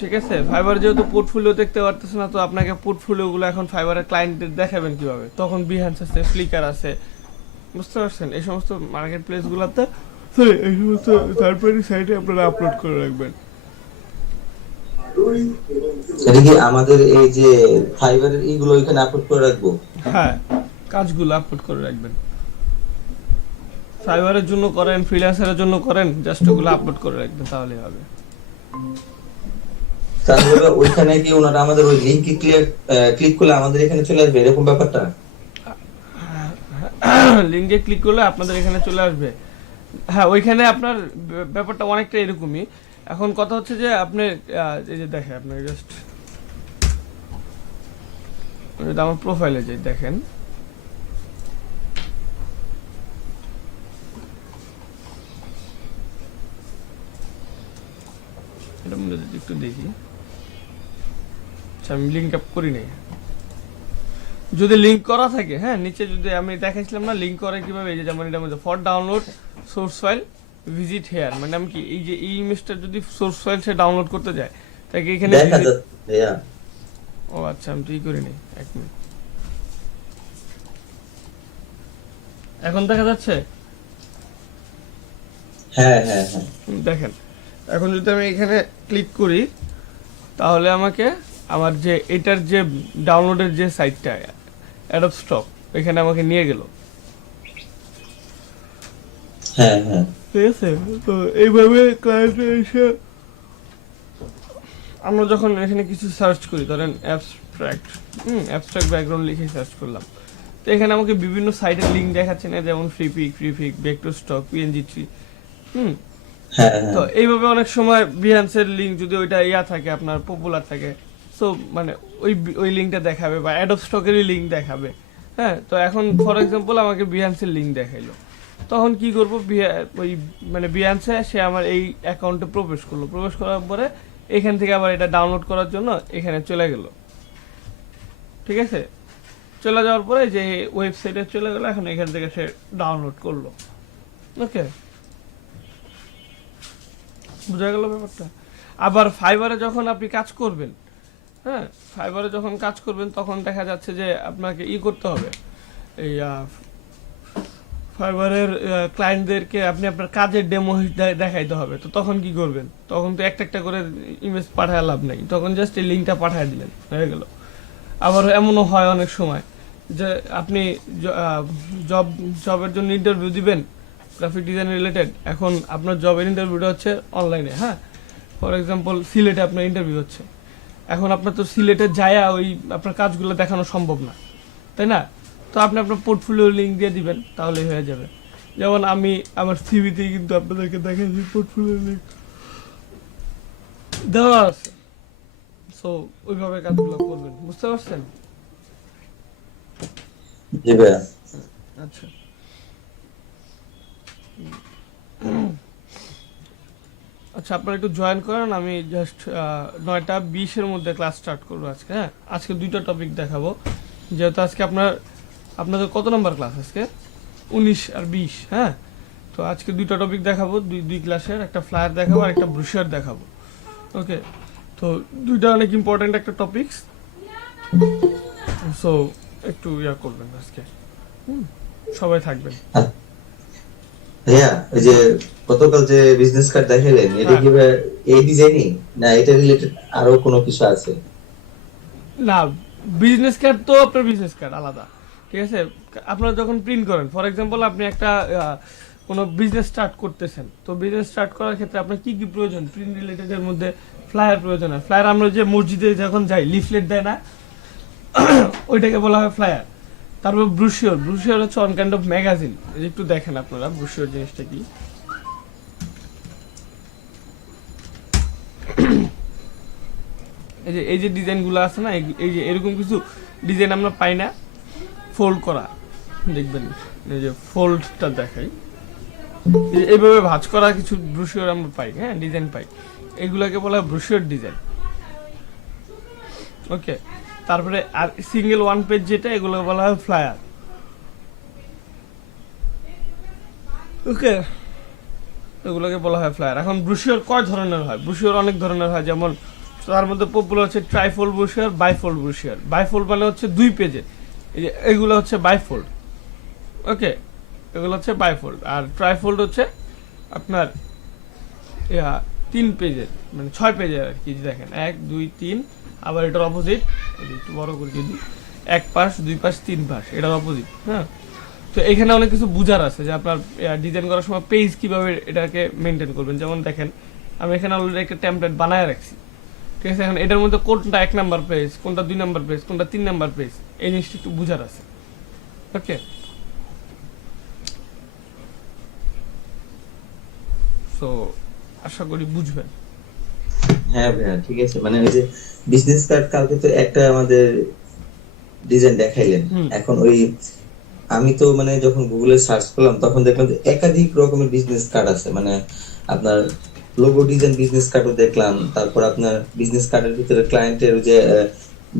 ঠিক আছে, ফাইবার যেহেতু পোর্টফোলিও দেখতে পারতেছে না, তো আপনাকে পোর্টফোলিওগুলো এখন ফাইবারের ক্লায়েন্টদের দেখাবেন কিভাবে? তখন বিহান্স আছে, ফ্লিকার আছে, বুঝতে পারছেন? এই সমস্ত মার্কেট প্লেসগুলোতে, সরি, এই সমস্ত থার্ড পার্টি সাইটে আপনারা আপলোড করে রাখবেন। এটা কি আমাদের এই যে ফাইবারের এইগুলো ওইখানে আপলোড করে রাখবো? হ্যাঁ, কাজগুলো আপলোড করে রাখবেন। ফাইবারের জন্য করেন, ফ্রিল্যান্সারের জন্য করেন, জাস্ট ওগুলো আপলোড করে রাখবেন, তাহলেই হবে। তাহলে ওইখানে কি ওনারা আমাদের ওই লিংকে ক্লিক করলে আমাদের এখানে চলে আসবে এরকম ব্যাপারটা? লিঙ্কে ক্লিক করলে আপনাদের এখানে চলে আসবে। হ্যাঁ, ওইখানে আপনার ব্যাপারটা অনেকটা এরকমই। এখন কথা হচ্ছে যে আপনি এই যে দেখেন, আপনি জাস্ট আমার প্রোফাইলে যাই, দেখেন এটা মধ্যে যদি একটু দেখি। আচ্ছা, আমি লিঙ্ক আপ করি নাই। যদি লিঙ্ক করা থাকে, হ্যাঁ, নিচে যদি আমি দেখাইছিলাম না লিঙ্ক করে কিভাবে, এই যে যেমন এটার মধ্যে for download source file visit here, মানে আমি কি এই যে এই ইমেজটা যদি সোর্স ফাইল সে ডাউনলোড করতে যায়, তাকে এখানে দেখা যাচ্ছে ভাইয়া। ও আচ্ছা, আমি ঠিক করি নাই, এক মিনিট। এখন দেখা যাচ্ছে? হ্যাঁ হ্যাঁ হ্যাঁ। দেখেন, এখন যদি আমি এখানে ক্লিক করি, তাহলে আমাকে আমার যে এটার যে ডাউনলোডের যে সাইটটা অ্যাডব স্টক, এখানে আমাকে নিয়ে গেল। হ্যাঁ হ্যাঁ। ঠিক আছে, তো এইভাবে ক্লায়েন্টে এসে আমরা যখন এখানে কিছু সার্চ করি, ধরেন অ্যাবস্ট্রাক্ট, অ্যাবস্ট্রাক্ট ব্যাকগ্রাউন্ড লিখে সার্চ করলাম, তো এখানে আমাকে বিভিন্ন সাইটের লিঙ্ক দেখাচ্ছে না, যেমন Freepik, vector stock, PNG tree. হ্যাঁ তো হ্যাঁ। এইভাবে অনেক সময় বিহান্সের লিঙ্ক যদি ওইটা ইয়া থাকে, আপনার পপুলার থাকে, সো মানে ওই লিঙ্কটা দেখাবে, বা অ্যাডব স্টকেরই লিঙ্ক দেখাবে। হ্যাঁ, তো এখন ফর এক্সাম্পল আমাকে বিহান্সের লিঙ্ক দেখাইলো, তখন কি করবো, ওই মানে বিহান্সে সে আমার এই অ্যাকাউন্টে প্রবেশ করার পরে এখান থেকে আবার এটা ডাউনলোড করার জন্য এখানে চলে গেল। ঠিক আছে, চলে যাওয়ার পরে যে ওয়েবসাইটে চলে গেল, এখন এখান থেকে সে ডাউনলোড করলো। ওকে, বোঝা গেল ব্যাপারটা? আবার ফাইবারে যখন আপনি কাজ করবেন, হ্যাঁ, ফাইবারে যখন কাজ করবেন, তখন দেখা যাচ্ছে যে আপনাকে করতে হবে, এই ফাইবারের ক্লায়েন্টদেরকে আপনি আপনার কাজের ডেমো দেখাইতে হবে। তো তখন কি করবেন? তখন তো একটা একটা করে ইমেজ পাঠায় লাভ নেই, তখন জাস্ট এই লিঙ্কটা পাঠিয়ে দিলেন, হয়ে গেল। আবার এমনও হয় অনেক সময় যে আপনি জবের জন্য ইন্টারভিউ দিবেন, গ্রাফিক ডিজাইন রিলেটেড। এখন আপনার জবের ইন্টারভিউটা হচ্ছে অনলাইনে, হ্যাঁ, ফর এক্সাম্পল সিলেটে আপনার ইন্টারভিউ হচ্ছে। এখন আপনার তো সিলেটে যায়া ওই আপনার কাজগুলো দেখানো সম্ভব না, তাই না? তো আপনি আপনার পোর্টফোলিও লিঙ্ক দিয়ে দিবেন, তাহলেই হয়ে যাবে। যেমন আমি আমার সিভিতেই কিন্তু আপনাদেরকে দেখাচ্ছি পোর্টফোলিও লিঙ্ক দেওয়া আছে। সো ওইভাবে কাজগুলো করবেন, বুঝতে পারছেন? জি ভাইয়া। আচ্ছা, আচ্ছা, আপনারা একটু জয়েন করেন। আমি জাস্ট 9:20-এর মধ্যে ক্লাস স্টার্ট করবো আজকে। হ্যাঁ, আজকে দুইটা টপিক দেখাবো, যেহেতু আজকে আপনাদের কত নাম্বার ক্লাস আজকে? 19 আর 20। হ্যাঁ, তো আজকে দুইটা টপিক দেখাবো, দুই ক্লাসের, একটা ফ্লায়ার দেখাবো আর একটা ব্রোশার দেখাবো। ওকে, তো দুইটা অনেক ইম্পর্টেন্ট একটা টপিকস। সো একটু ইয়া করবেন আজকে, সবাই থাকবেন। ভাইয়া, ওই যে গতকাল যে বিজনেস কার্ড দেখালেন, এটা হ্যাঁ, কি ভাইয়া এই ডিজাইনই না এটা রিলেটেড আরো কোনো কিছু আছে? না, বিজনেস কার্ড তো আপনার বিজনেস কার্ড আলাদা, ঠিক আছে? আপনারা যখন প্রিন্ট করেন, ফর এক্সাম্পল আপনি একটা কোনো বিজনেস স্টার্ট করতেছেন, তো বিজনেস স্টার্ট করার ক্ষেত্রে আপনার কি কি প্রয়োজন? প্রিন্ট রিলেটেডের মধ্যে ফ্লায়ার প্রয়োজন হয়। ফ্লায়ার আমরা যে মসজিদে যখন যাই, লিফলেট দেয় না, ওইটাকে বলা হয় ফ্লায়ার। তারপর ব্রুশিওর হচ্ছে অন কাইন্ড অফ ম্যাগাজিন। একটু দেখেন আপনারা ব্রুশিওর জিনিসটা কি। এই যে ডিজাইনগুলো আছে না, এই যে এরকম কিছু ডিজাইন আমরা পাই না ফোল্ড করা, দেখবেন এই যে ফোল্ডটা দেখাই, এইভাবে ভাঁজ করা কিছু ব্রুশিওর আমরা পাই, হ্যাঁ, ডিজাইন পাই, এগুলোকে বলা হয় ব্রুশিওর ডিজাইন। ওকে, তারপরে আর সিঙ্গেল ওয়ান পেজ যেটা, এগুলো বলা হয় ফ্লায়ার। ওকে, এগুলোকে বলা হয় ফ্লায়ার। এখন ব্রুশিওর কয় ধরনের হয়? ব্রুশিওর অনেক ধরনের হয়, যেমন তার মধ্যে পপুলার হচ্ছে trifold brochure, bifold brochure. Bifold মানে হচ্ছে 2 পেজের, এই যে এগুলো হচ্ছে বাইফোল্ড। ওকে, এগুলো হচ্ছে বাইফোল্ড। আর ট্রাইফোল্ড হচ্ছে আপনার 3 পেজের, মানে 6 পেজের আর কি। দেখেন 1 2 3, আবার এটার অপোজিট, একটু বড় করে যদি 1 পাশ 2 পাশ 3 পাশ, এটার অপোজিট। হ্যাঁ, তো এখানে অনেক কিছু বুঝার আছে যে আপনার ডিজাইন করার সময় পেজ কিভাবে এটাকে মেনটেন করবেন। যেমন দেখেন আমি এখানে অলরেডি একটা টেমপ্লেট বানায় রাখছি, ঠিক আছে। এখন এটার মধ্যে কোনটা 1 নাম্বার পেজ, কোনটা 2 নাম্বার পেজ, কোনটা 3 নাম্বার পেজ, এই জিনিসটা একটু বুঝার আছে। ওকে, সো আশা করি বুঝবেন। হ্যাঁ ভাইয়া, ঠিক আছে। মানে ওই যে বিজনেস কার্ড কালকে তো একটা আমাদের ডিজাইন দেখাইলেন। হুম, এখন ওই আমি তো মানে যখন গুগলে সার্চ করলাম তখন দেখলাম যে একাধিক রকমের বিজনেস কার্ড আছে। মানে আপনার লোগো ডিজাইন বিজনেস কার্ডও দেখলাম, তারপর আপনার বিজনেস কার্ডের ভিতরে ক্লায়েন্টের যে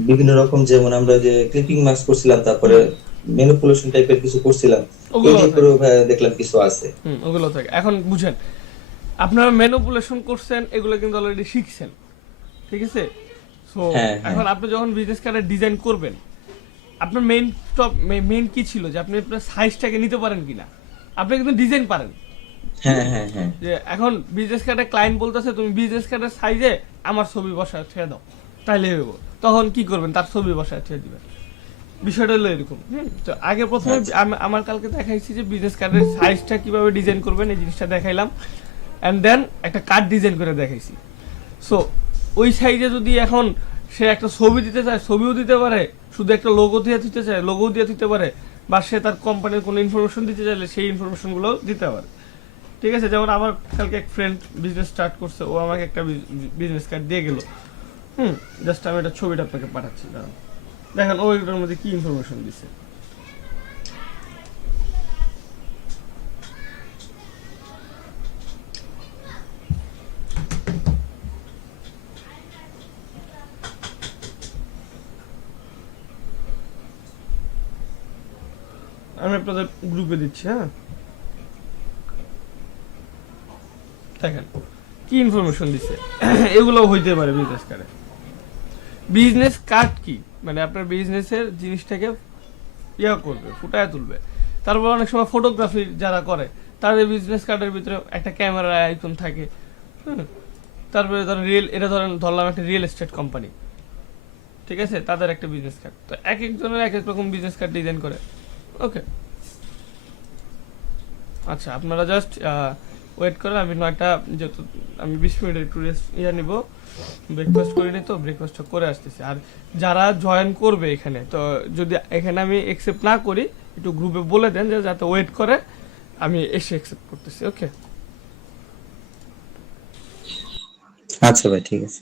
বিভিন্ন রকম, যেমন আমরা যে ক্লিপিং মাস্ক করছিলাম, তারপরে হুম, ম্যানিপুলেশন টাইপের কিছু করছিলাম, এই ওগুলোও থাকে। টাইপেরও দেখলাম কিছু আছে। হুম, ওগুলো থাকে। এখন বুঝেন, আপনারা ম্যানিপুলেশন করছেন, এগুলো কিন্তু অলরেডি শিখছেন, ঠিক আছে। সো হ্যাঁ, হ্যাঁ, এখন আপনি যখন বিজনেস কার্ডের ডিজাইন করবেন, আপনার মেইন টপ মেইন কি ছিল যে আপনি আপনার সাইজটাকে নিতে পারেন কিনা। আপনি কিন্তু ডিজাইন পারেন, হ্যাঁ, হ্যাঁ, হ্যাঁ, যে এখন বিজনেস কার্ডে ক্লায়েন্ট বলতেছে তুমি বিজনেস কার্ডের সাইজে আমার ছবি বসায় ছেড়ে দাও, তাইলে হইব। তখন কি করবেন, তার ছবি বসায় ছেড়ে দিবেন। বিষয়টা হলো এরকম। তো আগে প্রথমে আচ্ছা, আমার কালকে দেখাইছি যে বিজনেস কার্ডের সাইজটা কিভাবে ডিজাইন করবেন, এই জিনিসটা দেখাইলাম। অ্যান্ড দেন একটা কার্ড ডিজাইন করে দেখাইছি। সো ওই সাইজে যদি এখন সে একটা ছবি দিতে চায়, ছবিও দিতে পারে, শুধু একটা লোগো দিয়ে দিতে চায়, লোগো দিয়ে দিতে পারে, বা সে তার কোম্পানির কোনো ইনফরমেশন দিতে চাইলে সেই ইনফরমেশনগুলো দিতে পারে, ঠিক আছে। যেমন আমার কালকে এক ফ্রেন্ড বিজনেস স্টার্ট করছে, ও আমাকে একটা বিজনেস কার্ড দিয়ে গেল। জাস্ট আমি একটা ছবিটা আপনাকে পাঠাচ্ছি, দাঁড়ান। দেখেন ও এটার মধ্যে কি ইনফরমেশন দিছে। আমি আপনাদের গ্রুপে দিচ্ছি, হ্যাঁ। দেখেন কি ইনফরমেশন দিছে। এগুলো হইতে পারে বিজনেস কার্ডে। বিজনেস কার্ড কি, মানে আপনার বিজনেসের জিনিসটাকে করবে, ফুটায় তুলবে। তারপর অনেক সময় ফটোগ্রাফি যারা করে, তাদের বিজনেস কার্ডের ভিতরে একটা ক্যামেরা আইকন থাকে। হুম, তারপরে ধরেন ধরলাম একটা রিয়েল এস্টেট কোম্পানি, ঠিক আছে, তাদের একটা বিজনেস কার্ড। তো এক একজনের এক এক রকম বিজনেস কার্ড ডিজাইন করে। ওকে, আচ্ছা আপনারা জাস্ট ওয়েট করেন। আমি 9টা, যেহেতু আমি 20 মিনিটের একটু রেস্ট নিব, ব্রেকফাস্ট করিনি, তো ব্রেকফাস্টটা করে আসতেছি। আর যারা জয়েন করবে এখানে, তো যদি এখানে আমি অ্যাকসেপ্ট না করি, একটু গ্রুপে বলে দেন যে যাতে ওয়েট করে, আমি এসে অ্যাকসেপ্ট করতেছি। ওকে। আচ্ছা ভাই, ঠিক আছে।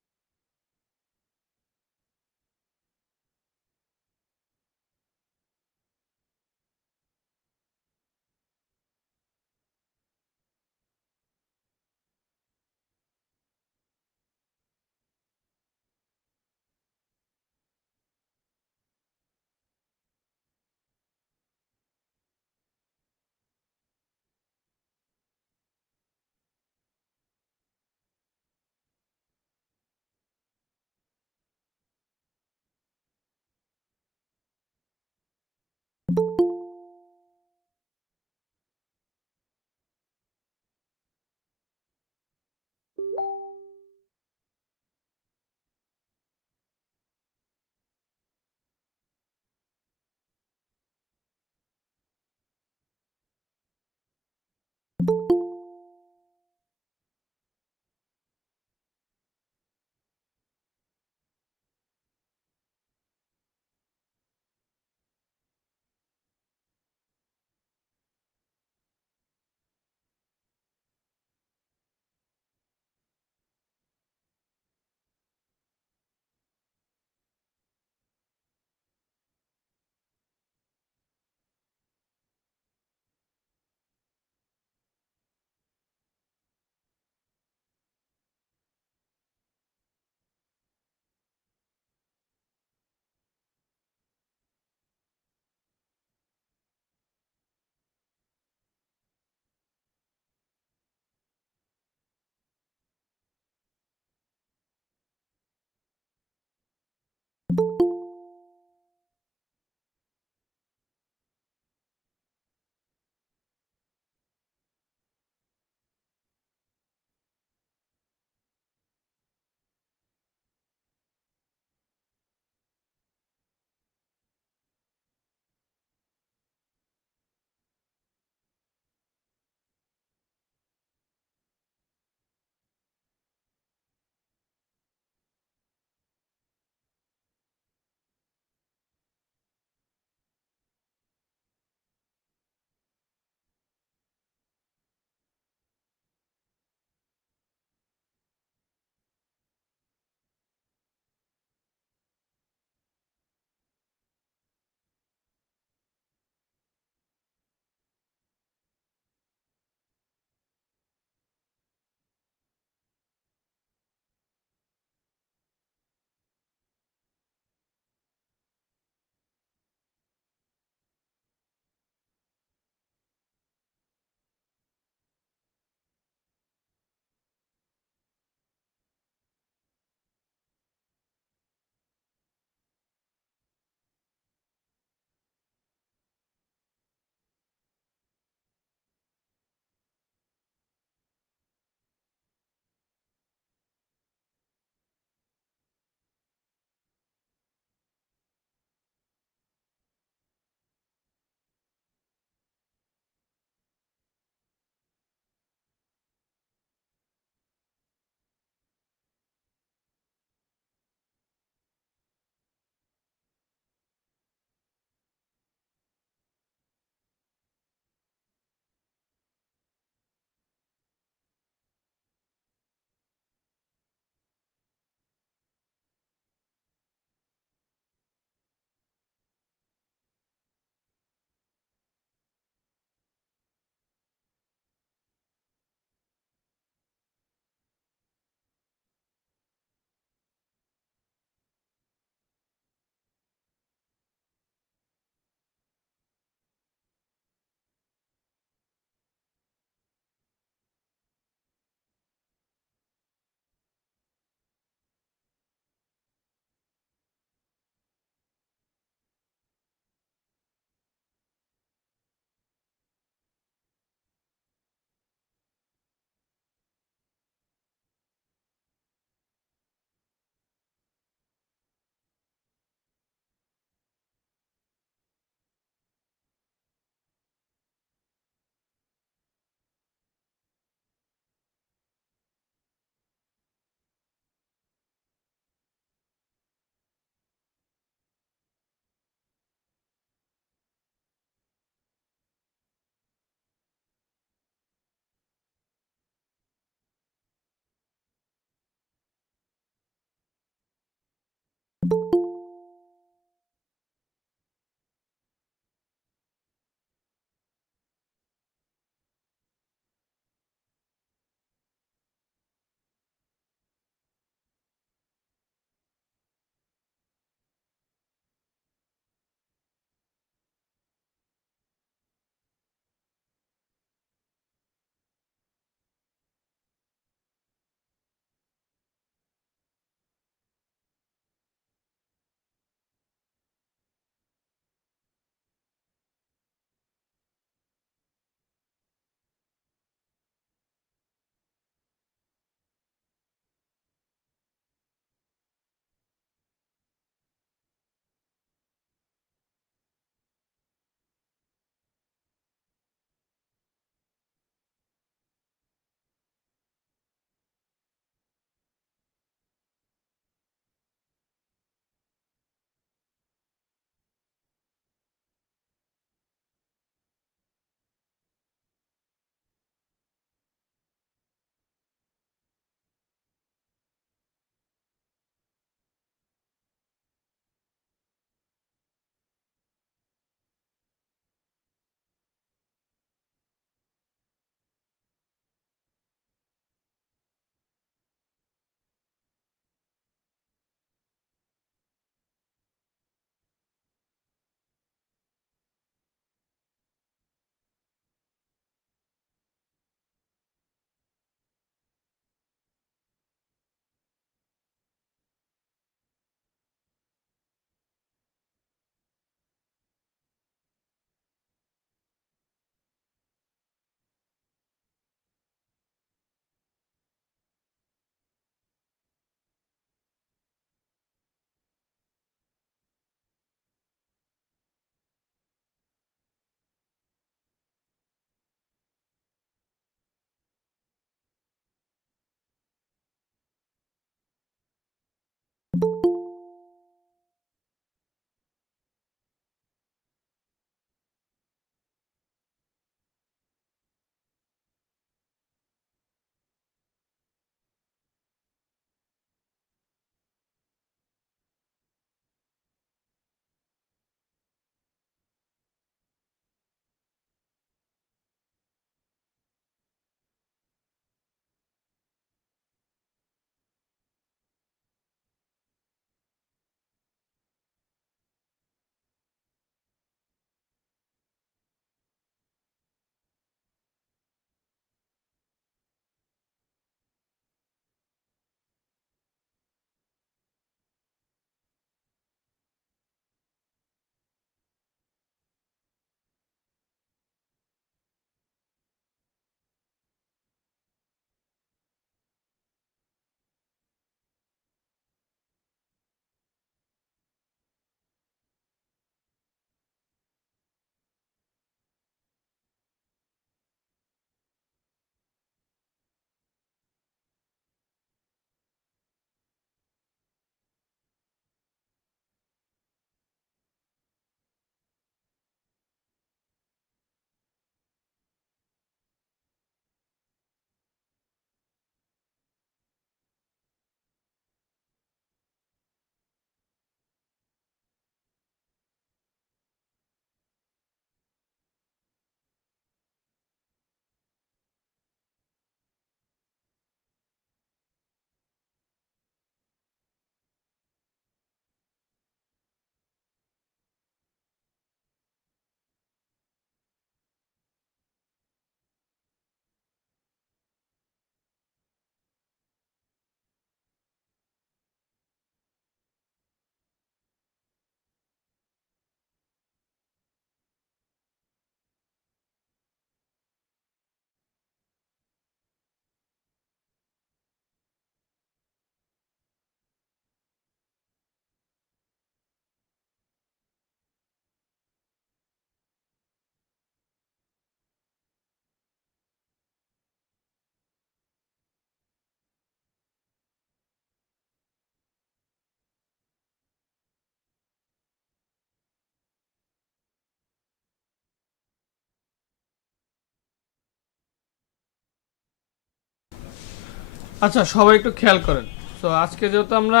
আচ্ছা, সবাই একটু খেয়াল করেন। তো আজকে যেহেতু আমরা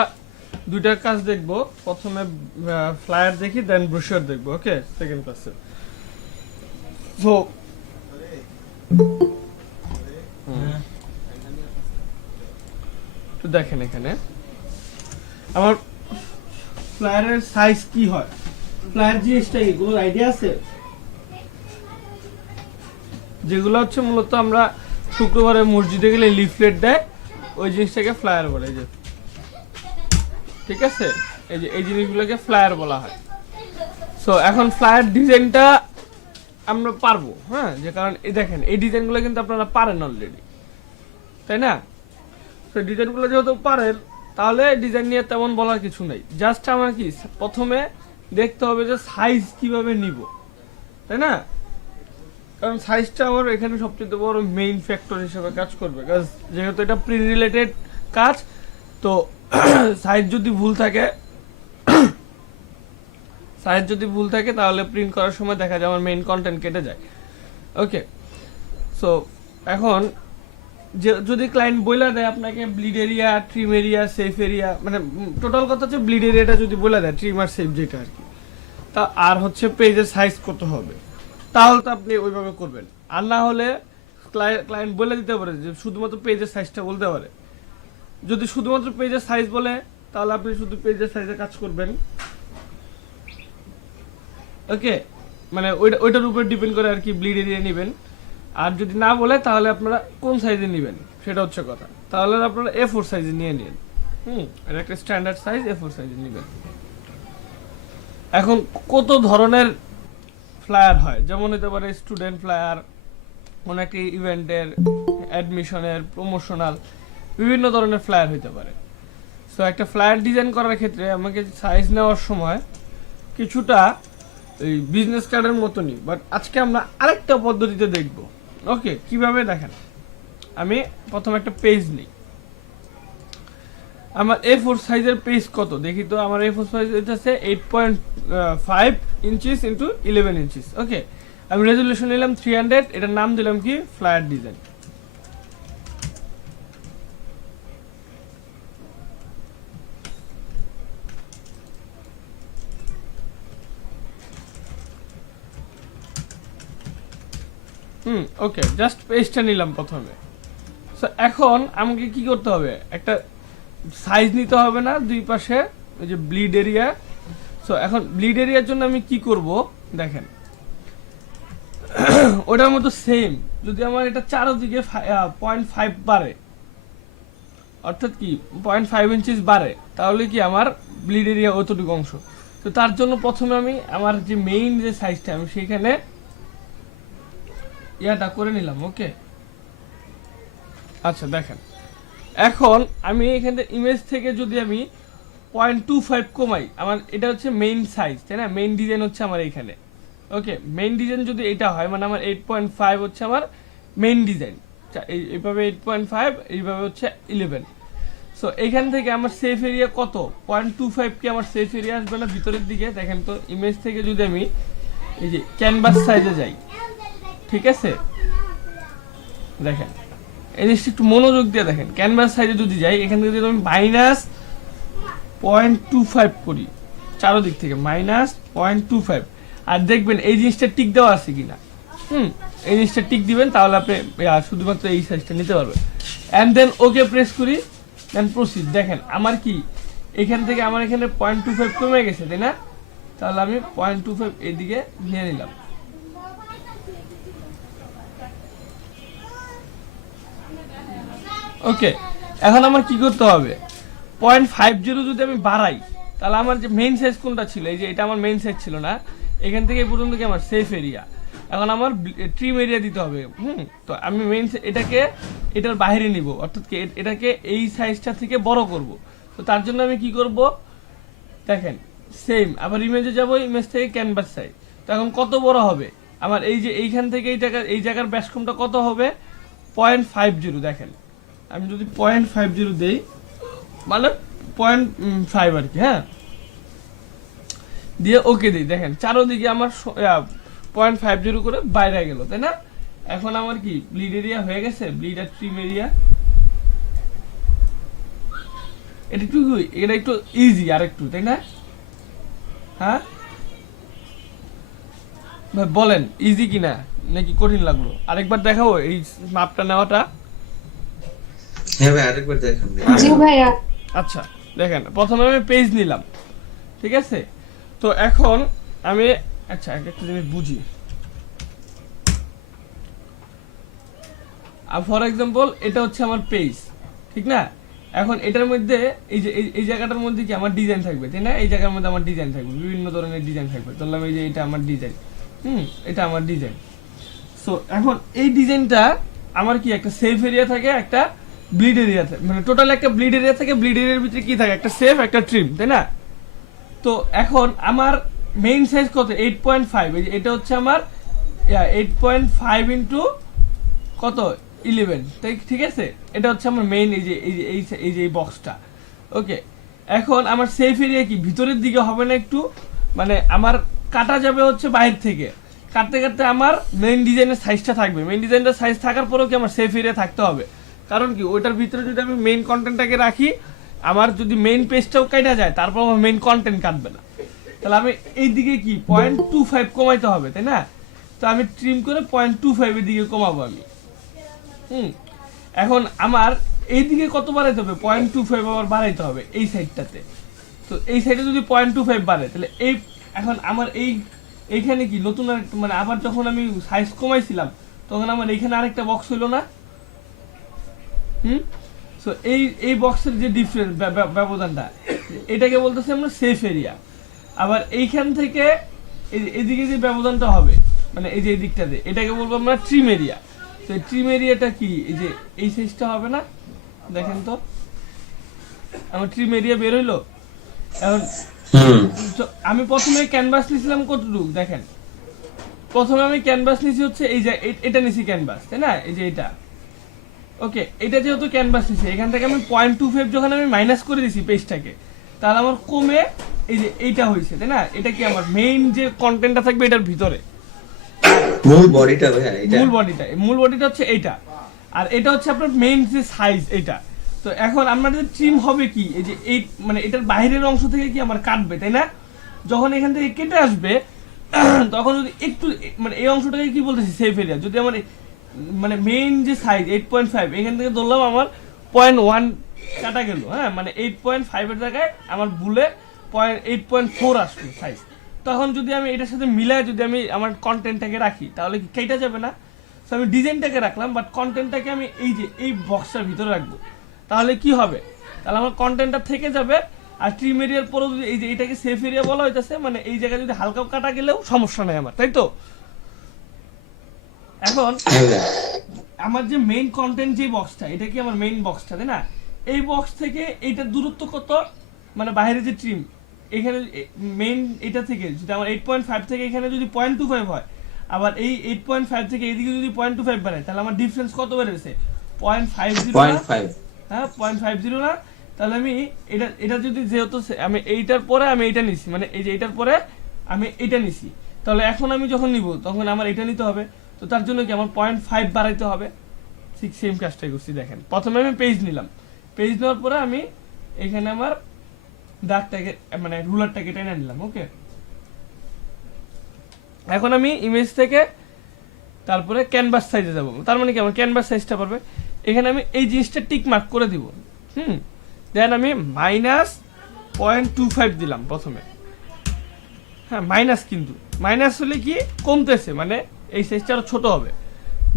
দুইটার কাজ দেখবো, প্রথমে ফ্লায়ার দেখি দেন ব্রোশার দেখবো। ওকে, সেকেন্ড ক্লাসে। সো তো দেখেন এখানে আমার ফ্লায়ারের সাইজ কি হয়, ফ্লায়ার জিনিসটা কি কোনো আইডিয়া আছে? যেগুলো হচ্ছে মূলত আমরা শুক্রবারে মসজিদে গেলে লিফলেট দেয়, ওই জিনিসটাকে ফ্লায়ার বলে। যে ঠিক আছে, এই যে এই জিনিসগুলোকে ফ্লায়ার বলা হয়। সো এখন ফ্লায়ার ডিজাইনটা আমরা পারবো, হ্যাঁ, যে কারণ এই দেখেন এই ডিজাইনগুলো কিন্তু আপনারা পারেন অলরেডি, তাই না? তো ডিজাইনগুলো যেহেতু পারেন, তাহলে ডিজাইন নিয়ে তেমন বলার কিছু নেই। জাস্ট আমার কি প্রথমে দেখতে হবে যে সাইজ কিভাবে নিব, তাই না? কারণ সাইজটা আমার এখানে সবচেয়ে বড় মেইন ফ্যাক্টর হিসেবে কাজ করবে, যেহেতু এটা প্রিন্ট রিলেটেড কাজ। তো সাইজ যদি ভুল থাকে তাহলে প্রিন্ট করার সময় দেখা যায় আমার মেইন কন্টেন্ট কেটে যায়। ওকে, সো এখন যদি ক্লায়েন্ট বলে দেয় আপনাকে bleed area, trim area, safe area, মানে টোটাল কথা হচ্ছে ব্লিড এরিয়াটা যদি বলে দেয়, ট্রিম আর সেফ যেটা আর কি, তা আর হচ্ছে পেজের সাইজ কত হবে, তাহলে তো আপনি ওইভাবে করবেন। আর না হলে ক্লায়েন্ট বলে দিতে পারে যে শুধুমাত্র পেজের সাইজটা বলতে পারে। যদি শুধুমাত্র পেজের সাইজ বলে, তাহলে আপনি শুধু পেজের সাইজে কাজ করবেন। ওকে, মানে ওইটার উপর ডিপেন্ড করে আর কি ব্লিড এরিয়া নেবেন। আর যদি না বলে, তাহলে আপনারা কোন সাইজে নেবেন সেটা হচ্ছে কথা। তাহলে আপনারা A4 সাইজে নিয়ে নিন। এটা একটা স্ট্যান্ডার্ড সাইজ, A4 সাইজে নেবেন। এখন কত ধরনের ফ্লায়ার হয়, যেমন হতে পারে স্টুডেন্ট ফ্লায়ার, কোন একটা ইভেন্টের, অ্যাডমিশনের, প্রমোশনাল, বিভিন্ন ধরনের ফ্লায়ার হতে পারে। সো একটা ফ্লায়ার ডিজাইন করার ক্ষেত্রে আমাকে সাইজ নেওয়ার সময় কিছুটা এই বিজনেস কার্ডের মতনই, বাট আজকে আমরা আরেকটা পদ্ধতিতে দেখব। ওকে, কিভাবে দেখেন, আমি প্রথম একটা পেজ নিই। আমার A4 সাইজের পেজ কত দেখি তো। আমার A4 সাইজ আছে 8.5 ইঞ্চিস ইন্টু 11 ইঞ্চিস। ওকে, আমি রেজুলেশন নিলাম 300, এটার নাম দিলাম কি ফ্লায়ার ডিজাইন। ওকে, জাস্ট পেজটা নিলাম প্রথমে। সো এখন আমাকে কি করতে হবে, একটা সাইজ নিতে হবে না দুই পাশে, ওই যে ব্লিড এরিয়া। সো এখন ব্লিড এরিয়ার জন্য আমি কি করব দেখেন, ওটার মতো সেম যদি আমার এটা চারদিকে 0.5 বাড়ে, অর্থাৎ কি 0.5 ইঞ্চিস বাড়ে, তাহলে কি আমার ব্লিড এরিয়া অতটুকু অংশ। তো তার জন্য প্রথমে আমি আমার যে মেইন যে সাইজটা, আমি সেইখানে ইয়াটা করে নিলাম। ওকে, আচ্ছা দেখেন, এখন আমি এখানে ইমেজ থেকে যদি আমি 0.25 কমাই, আমার এটা হচ্ছে মেইন সাইজ, তাই না? মেইন ডিজাইন হচ্ছে আমার এইখানে। ওকে, মেইন ডিজাইন যদি এটা হয়, মানে আমার 8.5 হচ্ছে আমার মেইন ডিজাইন, এইভাবে 8.5, এইভাবে হচ্ছে 11। সো এইখান থেকে আমার সেফ এরিয়া কত, 0.25 কি আমার সেফ এরিয়া আসবে না ভিতরের দিকে? দেখেন তো, ইমেজ থেকে যদি আমি এই যে ক্যানভাস সাইজে যাই, ঠিক আছে, দেখেন এই জিনিসটা একটু মনোযোগ দিয়ে দেখেন। ক্যানভাস সাইজে যদি যাই, এখান থেকে যদি আমি -0.25 করি, চারোদিক থেকে -0.25, আর দেখবেন এই জিনিসটা টিক দেওয়া আছে কিনা। এই জিনিসটা টিক দিবেন, তাহলে আপনি শুধুমাত্র এই সাইজটা নিতে পারবেন। অ্যান্ড দেন ওকে প্রেস করি, দেন প্রসিড। দেখেন আমার কি এখান থেকে আমার এখানে 0.25 কমে গেছে, তাই না? তাহলে আমি 0.25 এইদিকে নিয়ে নিলাম। ওকে, এখন আমার কি করতে হবে, 0.50 যদি আমি বাড়াই, তাহলে আমার যে মেইন সাইজ কোনটা ছিল, এই যে এটা আমার মেইন সাইজ ছিল না, এখান থেকে এই পর্যন্ত কি আমার সেফ এরিয়া। এখন আমার ট্রিম এরিয়া দিতে হবে। তো আমি মেইন এটাকে এটার বাইরে নিব, অর্থাৎ কি এটাকে এই সাইজটা থেকে বড় করব। তো তার জন্য আমি কি করব দেখেন, সেম আবার ইমেজে যাব, ইমেজ থেকে ক্যানভাস সাইজ। তো এখন কত বড় হবে আমার, এই যে এইখান থেকে এই জায়গার ব্যাসকমটা কত হবে, 0.50। দেখেন আমি যদি 0.50 দেই, মানে 0.5 আর কি, হ্যাঁ, দিয়ে ওকে দিই, দেখেন চারোদিকে আমার 0.50 করে বাইরে গেল, তাই না? এখন আমার কি ব্লিড এরিয়া হয়ে গেছে, ব্লিড আর ট্রিম এরিয়া। এটা একটু ইজি আর একটু, তাই না? হ্যাঁ ভাই বলেন ইজি কিনা নাকি কঠিন লাগলো? আরেকবার দেখাবো এই মাপটা নেওয়াটা। হ্যাঁ ভাই, আরেকবার দেখান ভাই। জি ভাইয়া। আচ্ছা দেখেন, প্রথমে আমি পেজ নিলাম, ঠিক আছে? তো এখন আমি আচ্ছা একটা জিনিস বুঝি। ফর এক্সাম্পল এটা হচ্ছে আমার পেজ, ঠিক না? এখন এটার মধ্যে এই যে এই জায়গাটার মধ্যে কি আমার ডিজাইন থাকবে, তাই না? এই জায়গার মধ্যে আমার ডিজাইন থাকবে, বিভিন্ন ধরনের ডিজাইন থাকবে। ধরলাম এই যে এটা আমার ডিজাইন, এটা আমার ডিজাইন। সো এখন এই ডিজাইনটা আমার কি একটা সেফ এরিয়া থাকে, একটা ব্লিড এরিয়া থাকে, মানে টোটাল একটা ব্লিড এরিয়া থাকে। ব্লিড এরিয়ার ভিতরে কি থাকে? একটা সেফ, একটা ট্রিম, তাই না? তো এখন আমার মেইন সাইজ কত? 8.5। এই যে এটা হচ্ছে আমার 8.5 ইন্টু কত? 11, তাই ঠিক আছে? এটা হচ্ছে আমার মেইন এই যে এই বক্সটা। ওকে, এখন আমার সেফ এরিয়া কি ভিতরের দিকে হবে না একটু? মানে আমার কাটা যাবে হচ্ছে বাইরে থেকে, কাটতে কাটতে আমার মেইন ডিজাইনের সাইজটা থাকবে। মেইন ডিজাইনের সাইজ থাকার পরেও কি আমার সেফ এরিয়া থাকতে হবে, কারণ কি ওইটার ভিতরে যদি আমি মেইন কন্টেন্টটাকে রাখি, আমার যদি মেইন পেজটাও কাটা যায় তারপর আমার মেইন কন্টেন্ট কাটবে না। তাহলে আমি এই দিকে কি 0.25 কমাইতে হবে, তাই না? তো আমি ট্রিম করে 0.25 এর দিকে কমাবো আমি। এখন আমার এই দিকে কত বাড়াইতে হবে? 0.25 আবার বাড়াইতে হবে এই সাইডটাতে। তো এই সাইডে যদি 0.25 বাড়ে, তাহলে এই এখন আমার এইখানে কি নতুন মানে আবার যখন আমি সাইজ কমাইছিলাম তখন আমার এইখানে আরেকটা বক্স হইলো না? সো এই বক্সের যে ডিফারেন্স ব্যবধানটা, এটাকে বলতেছি আমরা সেফ এরিয়া। আবার এইখান থেকে এদিকে যে ব্যবধানটা হবে, মানে এই যে এই দিকটাতে, এটাকে বলবো আমরা ট্রিম এরিয়া। তো ট্রিম এরিয়াটা কি? এই যে এই সাইজটা হবে না? দেখেন তো আমার ট্রিম এরিয়া বের হইলো। এখন আমি প্রথমে ক্যানভাস নিয়েছিলাম কতটুকু দেখেন। প্রথমে আমি ক্যানভাস নিয়েছি হচ্ছে এই যে এটা নিয়েছি ক্যানভাস, তাই না? এই যে এটা। ওকে, এটা যেহেতু ক্যানভাস নিয়েছি, এখান থেকে আমি 0.25 যখন আমি মাইনাস করে দিছি পেজটাকে, তাহলে আমার কমে এই যে এইটা হয়েছে, তাই না? এটা কি আমার মেইন যে কন্টেন্টটা থাকবে এটার ভিতরে, মূল বডিটা ভাই, এটা মূল বডিটা হচ্ছে এইটা। আর এটা হচ্ছে আপনার মেইন যে সাইজ এটা। তো এখন আমাদের ট্রিম হবে কি? এই যে এই মানে এটার বাইরের অংশ থেকে কি আমার কাটবে, তাই না? যখন এখান থেকে কেটে আসবে তখন যদি একটু মানে এই অংশটাকে কি বলতেছি সেফ এরিয়া, যদি আমার মানে মেইন যে সাইজ 8.5 এখান থেকে ধরলাম আমার 0.1 কাটা গেল, হ্যাঁ, মানে 8.5 এর জায়গায় আমার ভুলে 8.4 আসলো সাইজ। তখন যদি আমি এটার সাথে মিলায় যদি আমি আমার কন্টেন্টটাকে রাখি তাহলে কি কেটে যাবে না? সো আমি ডিজাইনটাকে রাখলাম বাট কন্টেন্টটাকে আমি এই যে এই বক্সটার ভিতরে রাখবো, তাহলে কি হবে? তাহলে আমার কন্টেন্টটা থেকে যাবে। আর ট্রিম এরিয়ার পরেও যদি এই যে এটাকে সেফ এরিয়া বলা হইতাছে, মানে এই জায়গায় যদি হালকা কাটা গেলেও সমস্যা নেই আমার, তাই তো? এখন আমার যে মেইন কন্টেন্ট যে বক্সটা, এটা কি আমার মেইন বক্সটা, তাই না? এই বক্স থেকে এইটার দূরত্ব কত? মানে বাইরে যে ট্রিম, এখানে মেইন এটা থেকে যদি আমার 8.5 থেকে এখানে যদি 0.25 হয়, আবার এই 8.5 থেকে এইদিকে যদি 0.25 বাড়ে, তাহলে আমার ডিফারেন্স কত বেড়েছে? 0.50 না? 0.5। হ্যাঁ 0.50 না? তাহলে আমি এটা যদি যেহেতু আমি এইটার পরে আমি এইটা নিছি, মানে এই যে এইটার পরে আমি এইটা নিছি, তাহলে এখন আমি যখন নিব তখন আমার এটা নিতে হবে। তো তার জন্য কি আমার 0.5 বাড়াইতে হবে। ঠিক সেম কাজটাই করছি। দেখেন প্রথমে আমি পেজ নিলাম, পেজ নেওয়ার পরে আমি এখানে আমার দাগটাকে মানে রুলারটাকে টেনে নিলাম। ওকে, এখন আমি ইমেজ থেকে তারপরে ক্যানভাস সাইজে যাব। তার মানে কি আমার ক্যানভাস সাইজটা পারবে, এখানে আমি এই জিনিসটা টিক মার্ক করে দিব। দেন আমি -0.25 দিলাম প্রথমে। হ্যাঁ মাইনাস, কিন্তু মাইনাস হলে কি কমতেছে, মানে এই সাইজটা আরো ছোট হবে।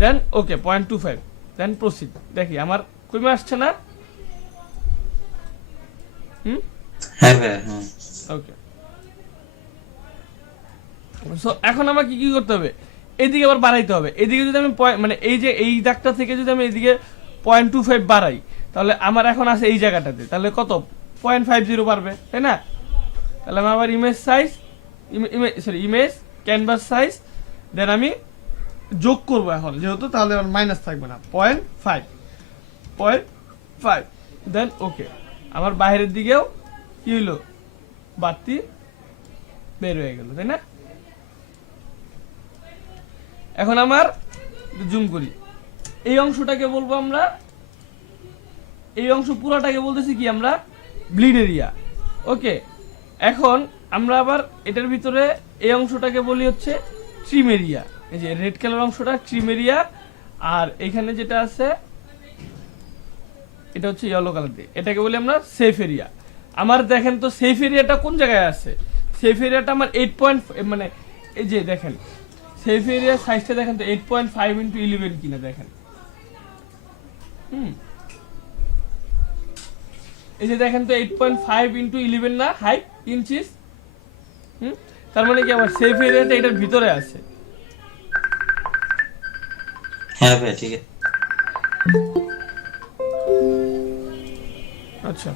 দেন ওকে 0.25, দেন প্রসিড। দেখি আমার কমে আসছে না? হ্যাঁ ভাই, হ্যাঁ। ওকে, সো এখন আমাকে কি করতে হবে? এদিকে আবার বাড়াইতে হবে। এদিকে যদি আমি মানে এই যে এই দাগটা থেকে যদি আমি এদিকে 0.25 বাড়াই, তাহলে আমার এখন আছে এই জায়গাটাতে, তাহলে কত? 0.50 পারবে, তাই না? তাহলে আমি আবার image size image canvas size, then আমি যোগ করব এখন যেহেতু, তাহলে আমার মাইনাস থাকবে না। 0.5 দেন ওকে। আমার বাইরের দিকেও কি হইলো? বাড়তি বের হয়ে গেল, তাই না? এখন আমার জুম করি, এই অংশটাকে বলবো আমরা, এই অংশ পুরাটাকে বলতেছি কি আমরা ব্লিড এরিয়া। ওকে, এখন আমরা আবার এটার ভিতরে এই অংশটাকে বলি হচ্ছে ট্রিম এরিয়া। এই যে রেড কালার অংশটা ট্রিম এরিয়া, আর এখানে যেটা আছে এটা হচ্ছে ইয়েলো কালার দিয়ে, এটাকে বলি আমরা সেফ এরিয়া। আমার দেখেন তো সেফ এরিয়াটা কোন জায়গায় আছে, সেফ এরিয়াটা আমার 8 মানে এই যে দেখেন সেফ এরিয়া সাইজটা দেখেন তো 8.5 ইন্টু 11 কিনা দেখেন। এই যে দেখেন তো 8.5 ইন্টু 11 না হাইট ইঞ্চিস। তার মানে কি আমার সেফ এরিয়াটা এটার ভিতরে আছে। হ্যাঁ ভাই ঠিক আছে। আচ্ছা,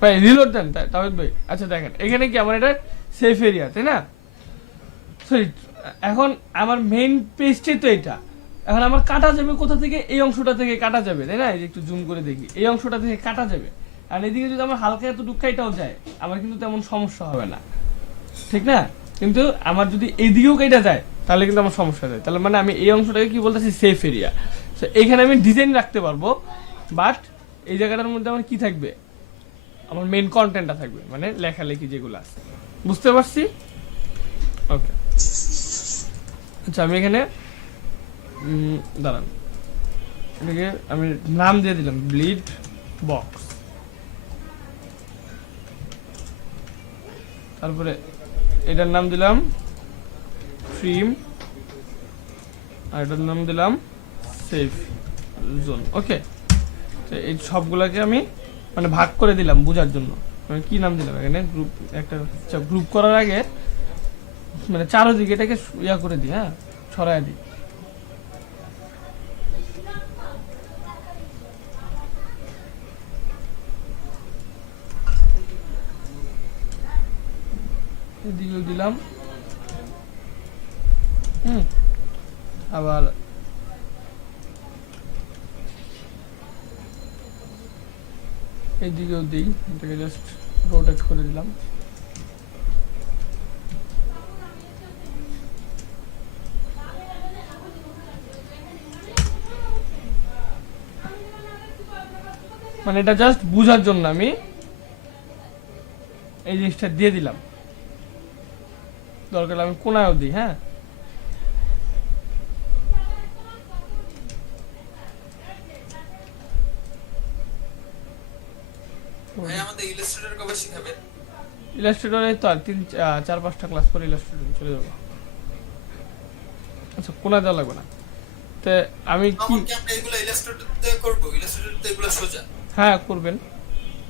ভাই রিলোড দেন তাওহিদ ভাই। আচ্ছা দেখেন এখানে কি আমার এটা সেফ এরিয়া, তাই না? সরি, এখন আমার মেইন পেজটাই তো এটা। এখন আমার কাটা যাবে কোথা থেকে? এই অংশটা থেকে কাটা যাবে, তাই না? এই যে একটু জুম করে দেখি, এই অংশটা থেকে কাটা যাবে। আর এদিকে যদি আমার হালকা এত ডুক্কাইটাও যায়, আমার কিন্তু তেমন সমস্যা হবে না, ঠিক না? কিন্তু আমার যদি এইদিকেও কেটে যায় তাহলে কিন্তু আমার সমস্যা যায়। তাহলে মানে আমি এই অংশটাকে কি বলতেছি, সেফ এরিয়া। তো এইখানে আমি ডিজাইন রাখতে পারবো, বাট এই জায়গাটার মধ্যে আমার কি থাকবে, আমার মেইন কন্টেন্টটা থাকবে, মানে লেখালেখি যেগুলো আছে। বুঝতে পারছি? ওকে, আচ্ছা আমি এখানে দাঁড়ান, এটাকে আমি নাম দিয়ে দিলাম ব্লিড বক্স। তারপরে এটার নাম দিলাম ট্রিম, আর এটার নাম দিলাম সেফ জোন। ওকে, তো এই সবগুলোকে আমি মানে ভাগ করে দিলাম বোঝার জন্য। মানে কি নাম দিলাম এখানে, গ্রুপ একটা গ্রুপ করার আগে মানে চারোদিকে এটাকে ইয়া করে দিই, হ্যাঁ ছড়ায় দিই। এদিকেও দিলাম, আবার এইদিকেও দিই, এটাকে জাস্ট রোটেট করে দিলাম। মানে এটা জাস্ট বুঝার জন্য আমি এই জিনিসটা দিয়ে দিলাম, দরকার আমি কোনায়ও দিই। হ্যাঁ, ইলাস্ট্রেটরে তো আর 4-5টা ক্লাস পরে ইলাস্ট্রেটর চলে যাবো। আচ্ছা, কোনা দেওয়া লাগবে না। তো আমি কি হ্যাঁ করবেন,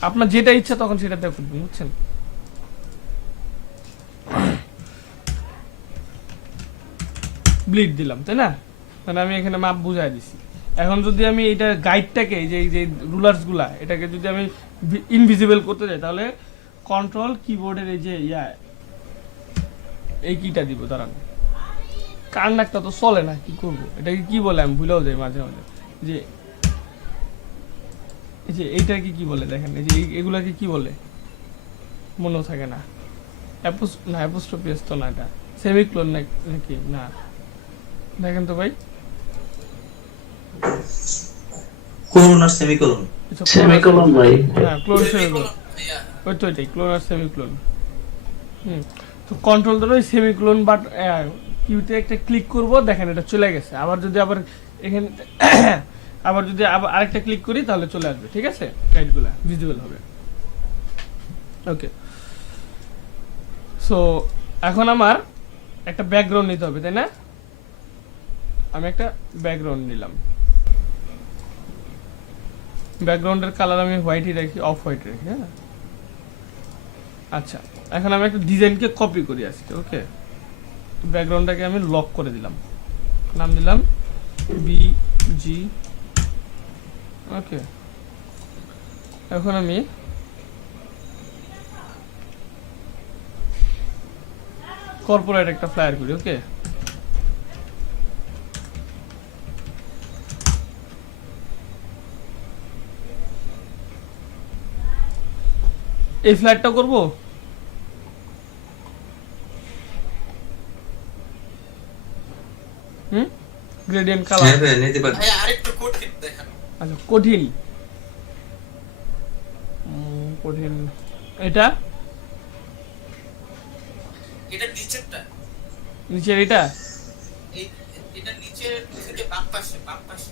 আপনার যেটা ইচ্ছা তখন সেটা দিয়ে করবেন, বুঝছেন? ব্লিড দিলাম, তাই না? মানে আমি এখানে মাপ বুঝাই দিছি। এখন যদি আমি এটা গাইডটাকে এই যে রুলার্স গুলা এটাকে যদি আমি ইনভিজিবল করতে যাই, তাহলে কন্ট্রোল কিবোর্ডের এই যে এই কিটা দিব। দাঁড়ান, কার নাকটা তো চলে না, কি করব? এটাকে কি বলে আমি ভুলেও যাই মাঝে মাঝে। যে এই যে এইটাকে কি বলে দেখেন, এই যে এগুলাকে কি বলে মনেও থাকে না। অ্যাপোস্ট্রোফি তো না, এটা সেমিক্লোন নাকি না, দেখেন তো ভাই। কোলন আর সেমিকোলন, সেমিকোলন ভাই। হ্যাঁ, ক্লোন সেমিক্লোন, ওই তো এটাই ক্লোন আর সেমিক্লোন। তো কন্ট্রোল ধরে ওই সেমিক্লোন বাট কিউতে একটা ক্লিক করব, দেখেন এটা চলে গেছে। আবার যদি এখানে আবার যদি আরেকটা ক্লিক করি তাহলে চলে আসবে, ঠিক আছে? গাইডগুলো ভিজিবল হবে। ওকে, সো এখন আমার একটা ব্যাকগ্রাউন্ড নিতে হবে, তাই না? আমি একটা ব্যাকগ্রাউন্ড নিলাম, ব্যাকগ্রাউন্ডের কালার আমি হোয়াইটই রাখি, অফ হোয়াইট রাখি। হ্যাঁ, আচ্ছা এখন আমি একটা ডিজাইনকে কপি করি আজকে। ওকে, ব্যাকগ্রাউন্ডটাকে আমি লক করে দিলাম, নাম দিলাম বিজি। ওকে, এখন আমি কর্পোরেট একটা ফ্লায়ার করি। ওকে, এই ফ্ল্যাটটা করব। Gradient colour. হ্যাঁ ভাই নিতে পারেন। ভাই আরেকটু কঠিন দেখেন। আচ্ছা কঠিন, কঠিন এটা এটা নিচেরটা, নিচের এটা এই এটা নিচের থেকে বাম পাশে, বাম পাশে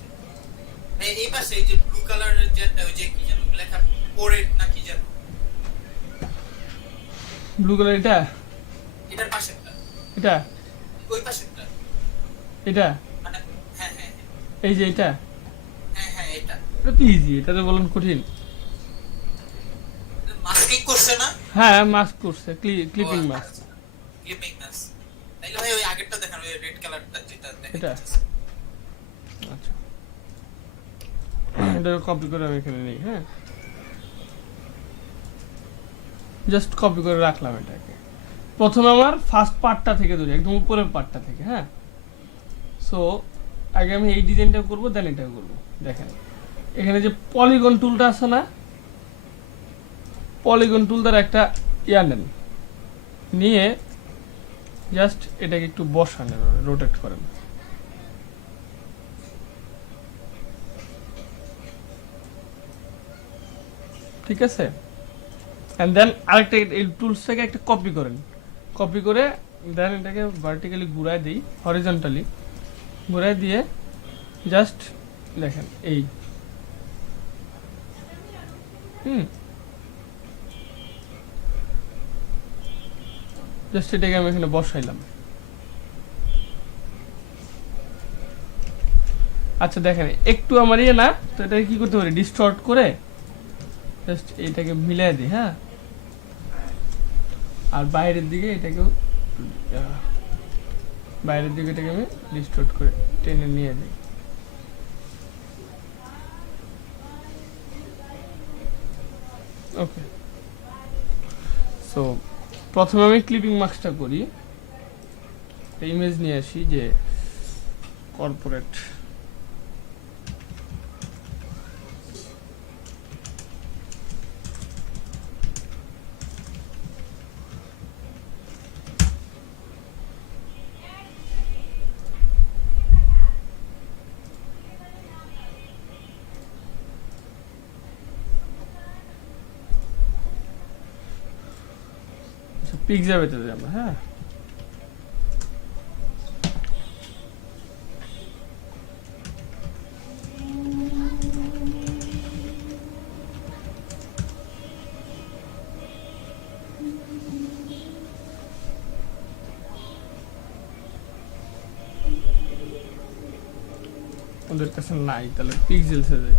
এই পাশে, এই যে ব্লু কালারের যেটা, ওই যে কি যেন লেখা পোরেট না কি যেন, ব্লু কালার এটা এটার পাশেরটা, এটা ওই পাশেরটা, এটা মানে হ্যাঁ হ্যাঁ এই যে এটা হ্যাঁ হ্যাঁ এটা এটা তো ইজি, এটা তো বলেন কঠিন। মাস্কিং করছে না? হ্যাঁ মাস্ক করছে, ক্লিপিং মাস্ক। Clipping mask. তাইলে ভাই ওই আগেরটা দেখেন, ওই রেড কালারটা যেটা দেখেন। এটা? আচ্ছা এটা কপি করে আমি এখানে নিই। হ্যাঁ জাস্ট কপি করে রাখলাম এটাকে। প্রথমে আমার ফার্স্ট পার্টটা থেকে ধরি, একদম উপরের পার্টটা থেকে। হ্যাঁ সো আগে আমি এই ডিজাইনটা করবো, দেন এটা করবো। দেখেন এখানে যে পলিগন টুলটা আছে না, পলিগন টুল দ্বারা একটা ইয়া নেন, নিয়ে জাস্ট এটাকে একটু বসান, রোটেট করেন। ঠিক আছে, এন্ড দেন আরেকটা এই টুলসটাকে একটা কপি করেন, কপি করে দেন এটাকে ভার্টিক্যালি ঘুরায় দিই, হরিজন্টালি ঘুরায় দিয়ে জাস্ট দেখেন এই জাস্ট এটাকে আমি এখানে বসাইলাম। আচ্ছা দেখেন একটু আমার ইয়ে না, তো এটাকে কি করতে পারি, ডিস্টর্ট করে জাস্ট এইটাকে মিলাই দিই। হ্যাঁ আর বাইরের দিকে এটাকেও বাইরের দিকে এটাকে আমি ডিস্টর্ট করে টেনে নিয়ে দিই। ওকে সো প্রথমে আমি ক্লিপিং মাস্কটা করি, ইমেজ নিয়ে আসি যে কর্পোরেট, পিক্সাবেতে যাবো। হ্যাঁ ওদের কাছে নাই, তাহলে পিক্সেলসে যাই।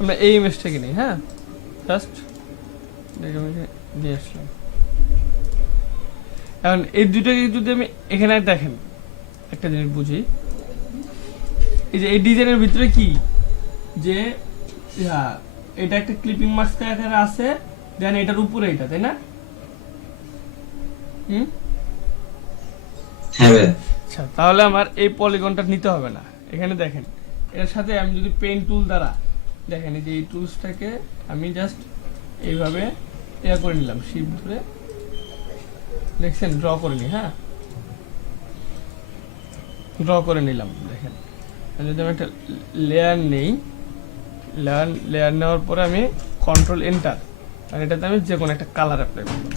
আমরা এই ইমেজটাকে নিই। হ্যাঁ জাস্ট দেখে নিয়ে আসলাম। এখন এই দুটোকে যদি আমি এখানে দেখেন একটা জিনিস বুঝি, এই যে এই ডিজাইনের ভিতরে কি যে এটা একটা ক্লিপিং মাস্ক এখানে আছে, দেন এটার উপরে এটা, তাই না? আচ্ছা তাহলে আমার এই পলিগনটা নিতে হবে না। এখানে দেখেন এর সাথে আমি যদি পেন টুল দ্বারা দেখেন এই যে এই টুলসটাকে আমি জাস্ট এইভাবে ইয়া করে নিলাম, শিফট ধরে দেখছেন ড্র করে নি। হ্যাঁ ড্র করে নিলাম। দেখেন যদি আমি একটা লেয়ার নেই, লেয়ার নেওয়ার পরে আমি কন্ট্রোল এন্টার, আর এটাতে আমি যে কোনো একটা কালার অ্যাপ্লাই করলাম।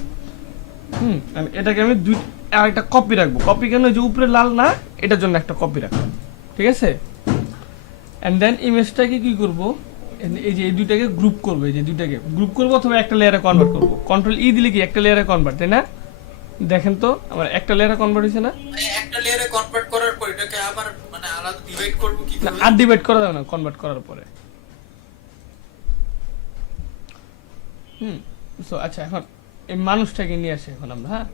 এটাকে আমি একটা কপি রাখবো। কপি কেন, যে উপরে লাল না, এটার জন্য একটা কপি রাখলাম। ঠিক আছে, এন্ড দেন ইমেজটাকে কি করব, এই যে এই দুইটাকে গ্রুপ করবো, এই যে দুইটাকে গ্রুপ করবো অথবা একটা লেয়ারে কনভার্ট করবো। কন্ট্রোল ই দিলে কি একটা লেয়ারে কনভার্ট, তাই না? দেখেন তো আমার একটা লেয়ারে কনভার্ট হয়েছে না? একটা লেয়ারে কনভার্ট করার পর এটাকে আবার মানে আলাদা ডিভাইড করব কি করে? আর ডিভাইড করা যাবে না কনভার্ট করার পরে। সো আচ্ছা এখন এই মানুষটাকে নিয়ে আসি এখন আমরা। হ্যাঁ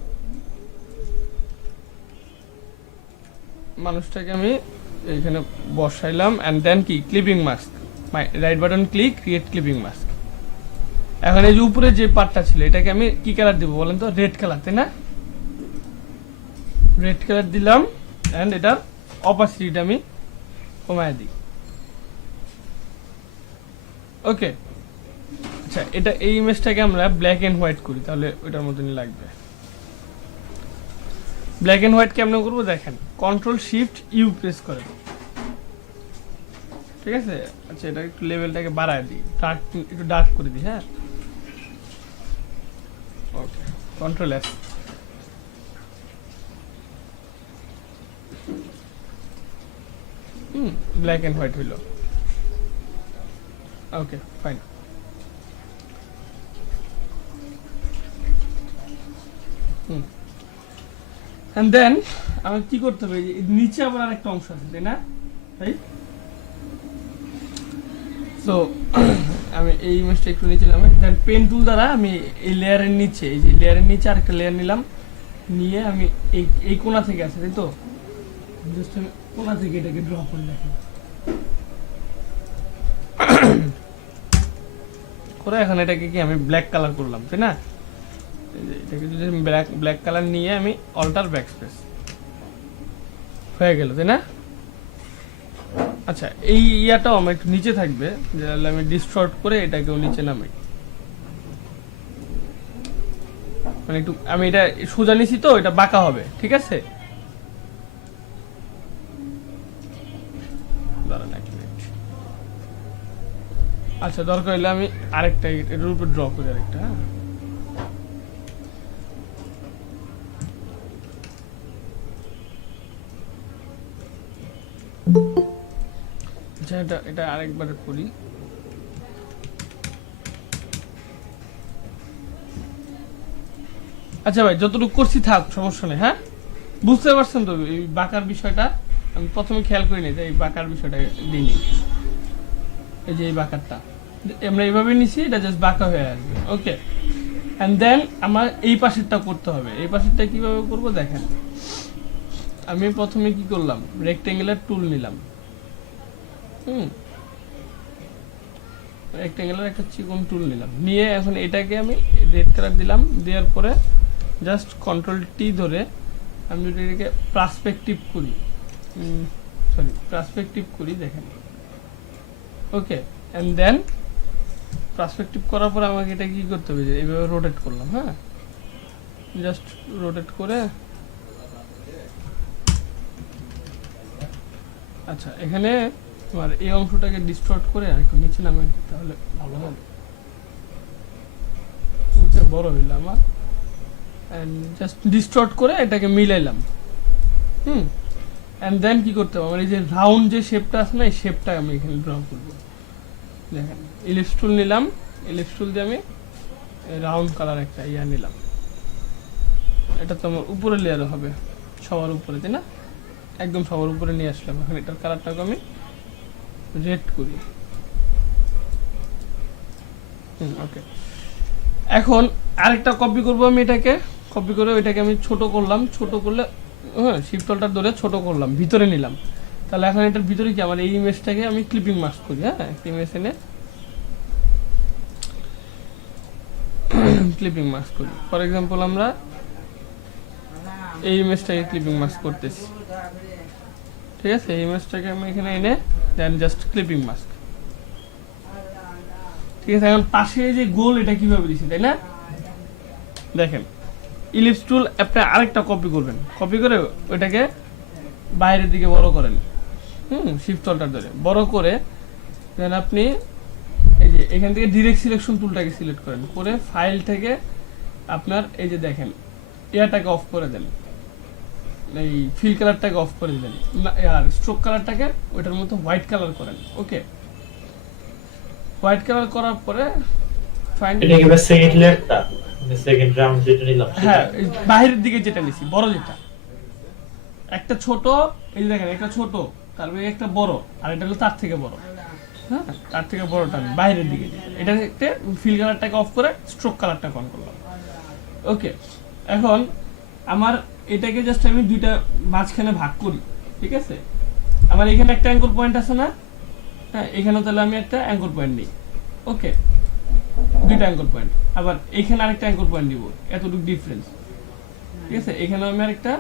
মানুষটাকে আমি এইখানে বসাইলাম, এন্ড দেন কি clipping mask, right button click, create clipping mask. এখন এই যে উপরে যে পার্টটা ছিল এটাকে আমি কি কালার দিব বলেন তো? রেড কালার, তাই না? রেড কালার দিলাম অ্যান্ড এটার অপাসিটিটা আমি কমায় দিই। ওকে, আচ্ছা এটা এই ইমেজটাকে আমরা ব্ল্যাক এন্ড হোয়াইট করি, তাহলে ওইটার মতনই লাগবে। ব্ল্যাক এন্ড হোয়াইট কেমন করবো দেখেন, কন্ট্রোল শিফট ইউ প্রেস করে, ঠিক আছে। আচ্ছা এটা একটু লেভেলটাকে বাড়ায় দিই, ডার্ক একটু ডার্ক করে দিই, হ্যাঁ। Okay, control S. Black and white হইল। Okay fine. এন্ড দেন আমার কি করতে হবে, নিচে আবার আরেকটা অংশ আছে তাই না, রাইট? সো আমি এই ইমেজটা একটু নিচে নামাই, দেন পেন টুল দ্বারা আমি এই লেয়ারের নিচে, এই যে লেয়ারের নিচে আরেকটা লেয়ার নিলাম, নিয়ে আমি এই কোণা থেকে আছে তাই তো, জাস্ট আমি কোণা থেকে এটাকে ড্র করে দেখি করে। এখন এটাকে কি আমি ব্ল্যাক কালার করলাম তাই না, এটাকে যদি ব্ল্যাক কালার নিয়ে আমি অল্টার ব্যাকস্পেস হয়ে গেল তাই না। আচ্ছা এই ইয়াটাও আমার একটু নিচে থাকবে, যেটা আমি ডিস্টর্ট করে এটাকেও নিচে নামাই, মানে একটু আমি এটা সোজা নিছি তো এটা বাঁকা হবে, ঠিক আছে। আচ্ছা দরকার হলে আমি আরেকটা এটার উপর ড্র করি আরেকটা, হ্যাঁ। আচ্ছা এটা আরেকবার করি। আচ্ছা ভাই যতটুকু করছি থাক, সমস্যা নেই, হ্যাঁ। বুঝতে পারছেন তো এই বাঁকার বিষয়টা, আমি প্রথমে খেয়াল করি নি যে এই বাঁকার বিষয়টা দিইনি, এই যে এই বাঁকারটা আমরা এইভাবে নিছি, এটা জাস্ট বাঁকা হয়ে আসবে। ওকে, এন্ড দেন আমার এই পাশেরটা করতে হবে। এই পাশেরটা কিভাবে করব দেখেন, আমি প্রথমে কি করলাম, রেক্টেঙ্গুলার টুল নিলাম, রেক্টেঙ্গুলার একটা চিকন টুল নিলাম, নিয়ে এখন এটাকে আমি রেড কালার দিলাম, দেওয়ার পরে জাস্ট কন্ট্রোল টি ধরে আমি যদি এটাকে পার্সপেক্টিভ করি, পার্সপেক্টিভ করি দেখেন। ওকে, এন্ড দেন পার্সপেক্টিভ করার পর আমাকে এটা কি করতে হবে, যে এইভাবে রোটেট করলাম, হ্যাঁ। জাস্ট রোটেট করে, আচ্ছা এখানে তোমার এই অংশটাকে ডিস্টর্ট করে আর একটু নিচে নামাই, তাহলে ভালো হবে, বড় হইল আমার। জাস্ট ডিস্টর্ট করে এটাকে মিলাইলাম, এন্ড দেন কি করতে হবে, আমার এই যে রাউন্ড যে শেপটা আছে না, এই শেপটা আমি এখানে ড্র করবো। দেখেন ইলিপস টুল নিলাম, ইলিপস টুল দিয়ে আমি রাউন্ড কালার একটা ইয়া নিলাম, এটা তো আমার উপরে লেয়ার হবে, সবার উপরে তাই না, একদম সবার উপরে নিয়ে আসলাম। এখন এটার কালারটাকে আমি রেড করি, ওকে। এখন আরেকটা কপি করব আমি, এটাকে কপি করে ওইটাকে আমি ছোট করলাম, ছোট করলে হ্যাঁ শিফট অল্টার ধরে ছোট করলাম, ভিতরে নিলাম। তাহলে এখন এটার ভিতরে কি আমার এই ইমেজটাকে আমি ক্লিপিং মাস্ক করি, হ্যাঁ একটা ইমেজ এনে ক্লিপিং মাস্ক করি। ফর এক্সাম্পল আমরা এই ইমেজটাকে ক্লিপিং মাস্ক করতেছি, ঠিক আছে। এই ইমেজটাকে আমি এখানে এনে দেন জাস্ট ক্লিপিং মাস্ক, ঠিক আছে। এখন পাশে যে গোল এটা কিভাবে দিছি তাই না, দেখেন ইলিপস টুল আপনি আরেকটা কপি করবেন, কপি করে ওইটাকে বাইরের দিকে বড় করেন, শিফট অল্টার ধরে বড় করে দেন আপনি এই যে এখান থেকে ডিরেক্ট সিলেকশন টুলটাকে সিলেক্ট করেন, করে ফাইল থেকে আপনার এই যে দেখেন এয়ারটাকে অফ করে দেন, এই ফিল কালারটাকে অফ করে দেন, আর স্ট্রোক কালারটাকে ওইটার মতো হোয়াইট কালার করেন। ওকে, হোয়াইট কালার করার পরে ফাইন, এটা কি সেকেন্ড লেয়ারটা, মানে সেকেন্ড রাউন্ড যেটা নিলাম, হ্যাঁ বাইরের দিকে যেটা নিছি বড় যেটা, একটা ছোট এই যে দেখেন একটা ছোট, তারপরে একটা বড়, আর এটা হলো তার থেকে বড়, হ্যাঁ তার থেকে বড়টা আমি বাইরের দিকে, এটা একটা ফিল কালারটাকে অফ করে স্ট্রোক কালারটাকে অন করলাম। ওকে, এখন আমার এটাকে জাস্ট আমি দুইটা মাঝখানে ভাগ করি, ঠিক আছে। আমার এখানে একটা অ্যাঙ্কর পয়েন্ট আছে না, হ্যাঁ এখানে তাহলে আমি একটা অ্যাঙ্কর পয়েন্ট নিই। ওকে, দুইটা অ্যাঙ্কর পয়েন্ট, আবার এখানে আরেকটা অ্যাঙ্কর পয়েন্ট দিব, এতটুকু ডিফারেন্স, ঠিক আছে। এখানে আমি আরেকটা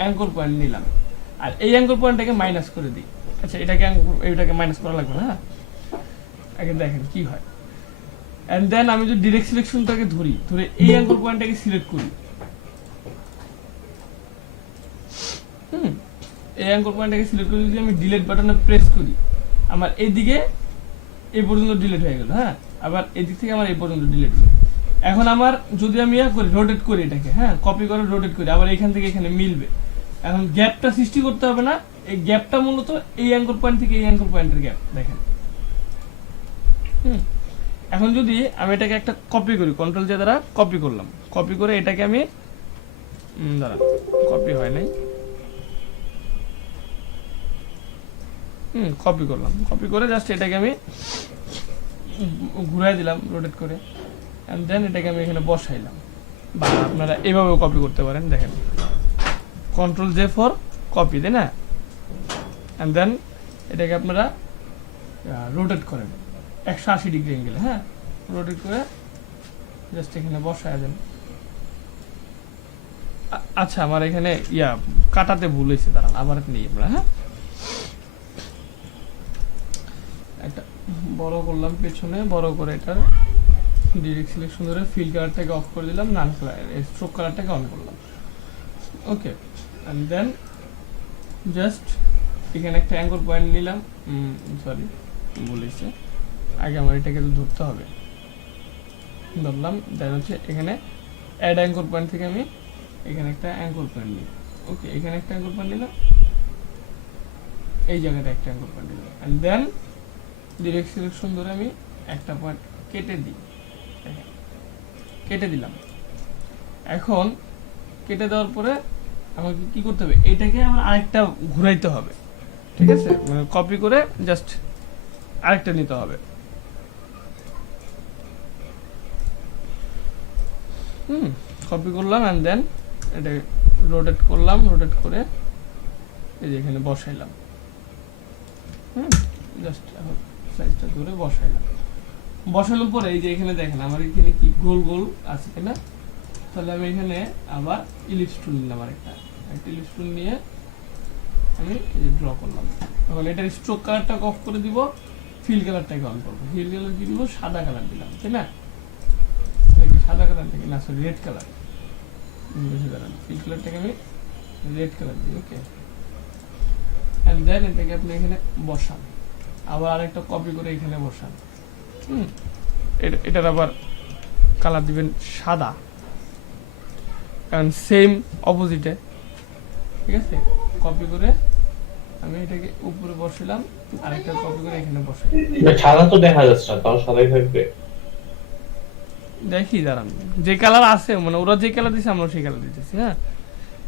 অ্যাঙ্কর পয়েন্ট নিলাম, আর এই অ্যাঙ্কর পয়েন্টটাকে মাইনাস করে দিই। আচ্ছা এটাকে মাইনাস করা লাগবে না, হ্যাঁ আগে দেখেন কি হয়। এন্ড দেন আমি যদি ডিরেক্ট সিলেকশনটাকে ধরে এই অ্যাঙ্কর পয়েন্টটাকে সিলেক্ট করি, এই অ্যাঙ্কর পয়েন্টটাকে সিলেক্ট করে যদি আমি ডিলিট বাটনে প্রেস করি, আমার এইদিকে এই পর্যন্ত ডিলিট হয়ে গেল, হ্যাঁ আবার এদিক থেকে আমার এই পর্যন্ত ডিলিট হলো। এখন আমার যদি আমি করি রোটেট করি এটাকে, হ্যাঁ কপি করে রোটেট করি, আবার এখান থেকে এখানে মিলবে। এখন গ্যাপটা সৃষ্টি করতে হবে না, এই গ্যাপটা মূলত এই অ্যাঙ্কর পয়েন্ট থেকে এই অ্যাঙ্কর পয়েন্টের গ্যাপ দেখেন। এখন যদি আমি এটাকে একটা কপি করি, কন্ট্রোল জে দ্বারা কপি করলাম, কপি করে এটাকে আমি দাঁড়া কপি হয় নাই, কপি করলাম, কপি করে জাস্ট এটাকে আমি ঘুরাই দিলাম রোটেট করে, এন্ড দেন এটাকে আমি এখানে বসাইলাম। বা আপনারা এভাবেও কপি করতে পারেন, দেখেন কন্ট্রোল জে ফর কপি, তাই না? এন্ড দেন এটাকে আপনারা রোটেট করেন 180 ডিগ্রি অ্যাঙ্গেলে, হ্যাঁ রোটেট করে জাস্ট এখানে বসায় দেন। আচ্ছা আমার এখানে কাটাতে ভুল হয়েছে, দাঁড়ান আবার নেই আমরা, হ্যাঁ একটা বড় করলাম পেছনে, বড় করে এটার ডিরেক্ট সিলেকশন ধরে ফিল কালারটাকে অফ করে দিলাম, নান কালার স্ট্রোক কালারটাকে অন করলাম। ওকে, এন্ড দেন জাস্ট এখানে একটা অ্যাঙ্কর পয়েন্ট নিলাম, সরি বলেছে আগে আমার এটাকে তো ধরতে হবে, ধরলাম। দেন হচ্ছে এখানে অ্যাড অ্যাঙ্কর পয়েন্ট থেকে আমি এখানে একটা অ্যাঙ্কর পয়েন্ট নিই। ওকে, এখানে একটা অ্যাঙ্কর পয়েন্ট নিলাম, এই জায়গাটা একটা অ্যাঙ্কর পয়েন্ট নিলাম, এন্ড দেন ডিরেক্ট সিলেকশন ধরে আমি একটা পয়েন্ট কেটে দিই, কেটে দিলাম। এখন কেটে দেওয়ার পরে আমাকে কি করতে হবে, এটাকে আমার আরেকটা ঘুরাইতে হবে, ঠিক আছে? মানে কপি করে জাস্ট আরেকটা নিতে হবে। কপি করলাম এন্ড দেন এটা রোটেট করলাম, রোটেট করে এই যে এখানে বসাইলাম, জাস্ট এখন সাইজটা ধরে বসাইলাম। বসানোর পরে এই যে এখানে দেখেন আমার এখানে কি গোল গোল আছে, তাই না? তাহলে আমি এখানে আবার ইলিপস টুল নিলাম, একটা ইলিপস টুল নিয়ে আমি এই যে ড্র করলাম। এখন এটার স্ট্রোক কালারটাকে অফ করে দিব, ফিল কালারটাকে অন করবো। ফিল কালার কি দিব, সাদা কালার দিলাম, তাই না? সাদা কালার থেকে না, সরি রেড কালার, ফিল কালারটাকে আমি রেড কালার দিই। ওকে, এন্ড দেন এটাকে আপনি এখানে বসান, আবার আরেকটা কপি করে এখানে বসান। এটার আবার কালার দিবেন সাদা, কারণ সেম অপোজিটে, ঠিক আছে? কপি করে আমি এটাকে উপরে বসালাম, আরেকটা কপি করে এখানে বসাই। সাদা তো দেখা যাচ্ছে না, তাও সাদাই থাকবে। দেখি দাঁড়ান, যে কালার আছে মানে ওরা যে কালার দিচ্ছে আমরা সেই কালার দিতেছি, হ্যাঁ।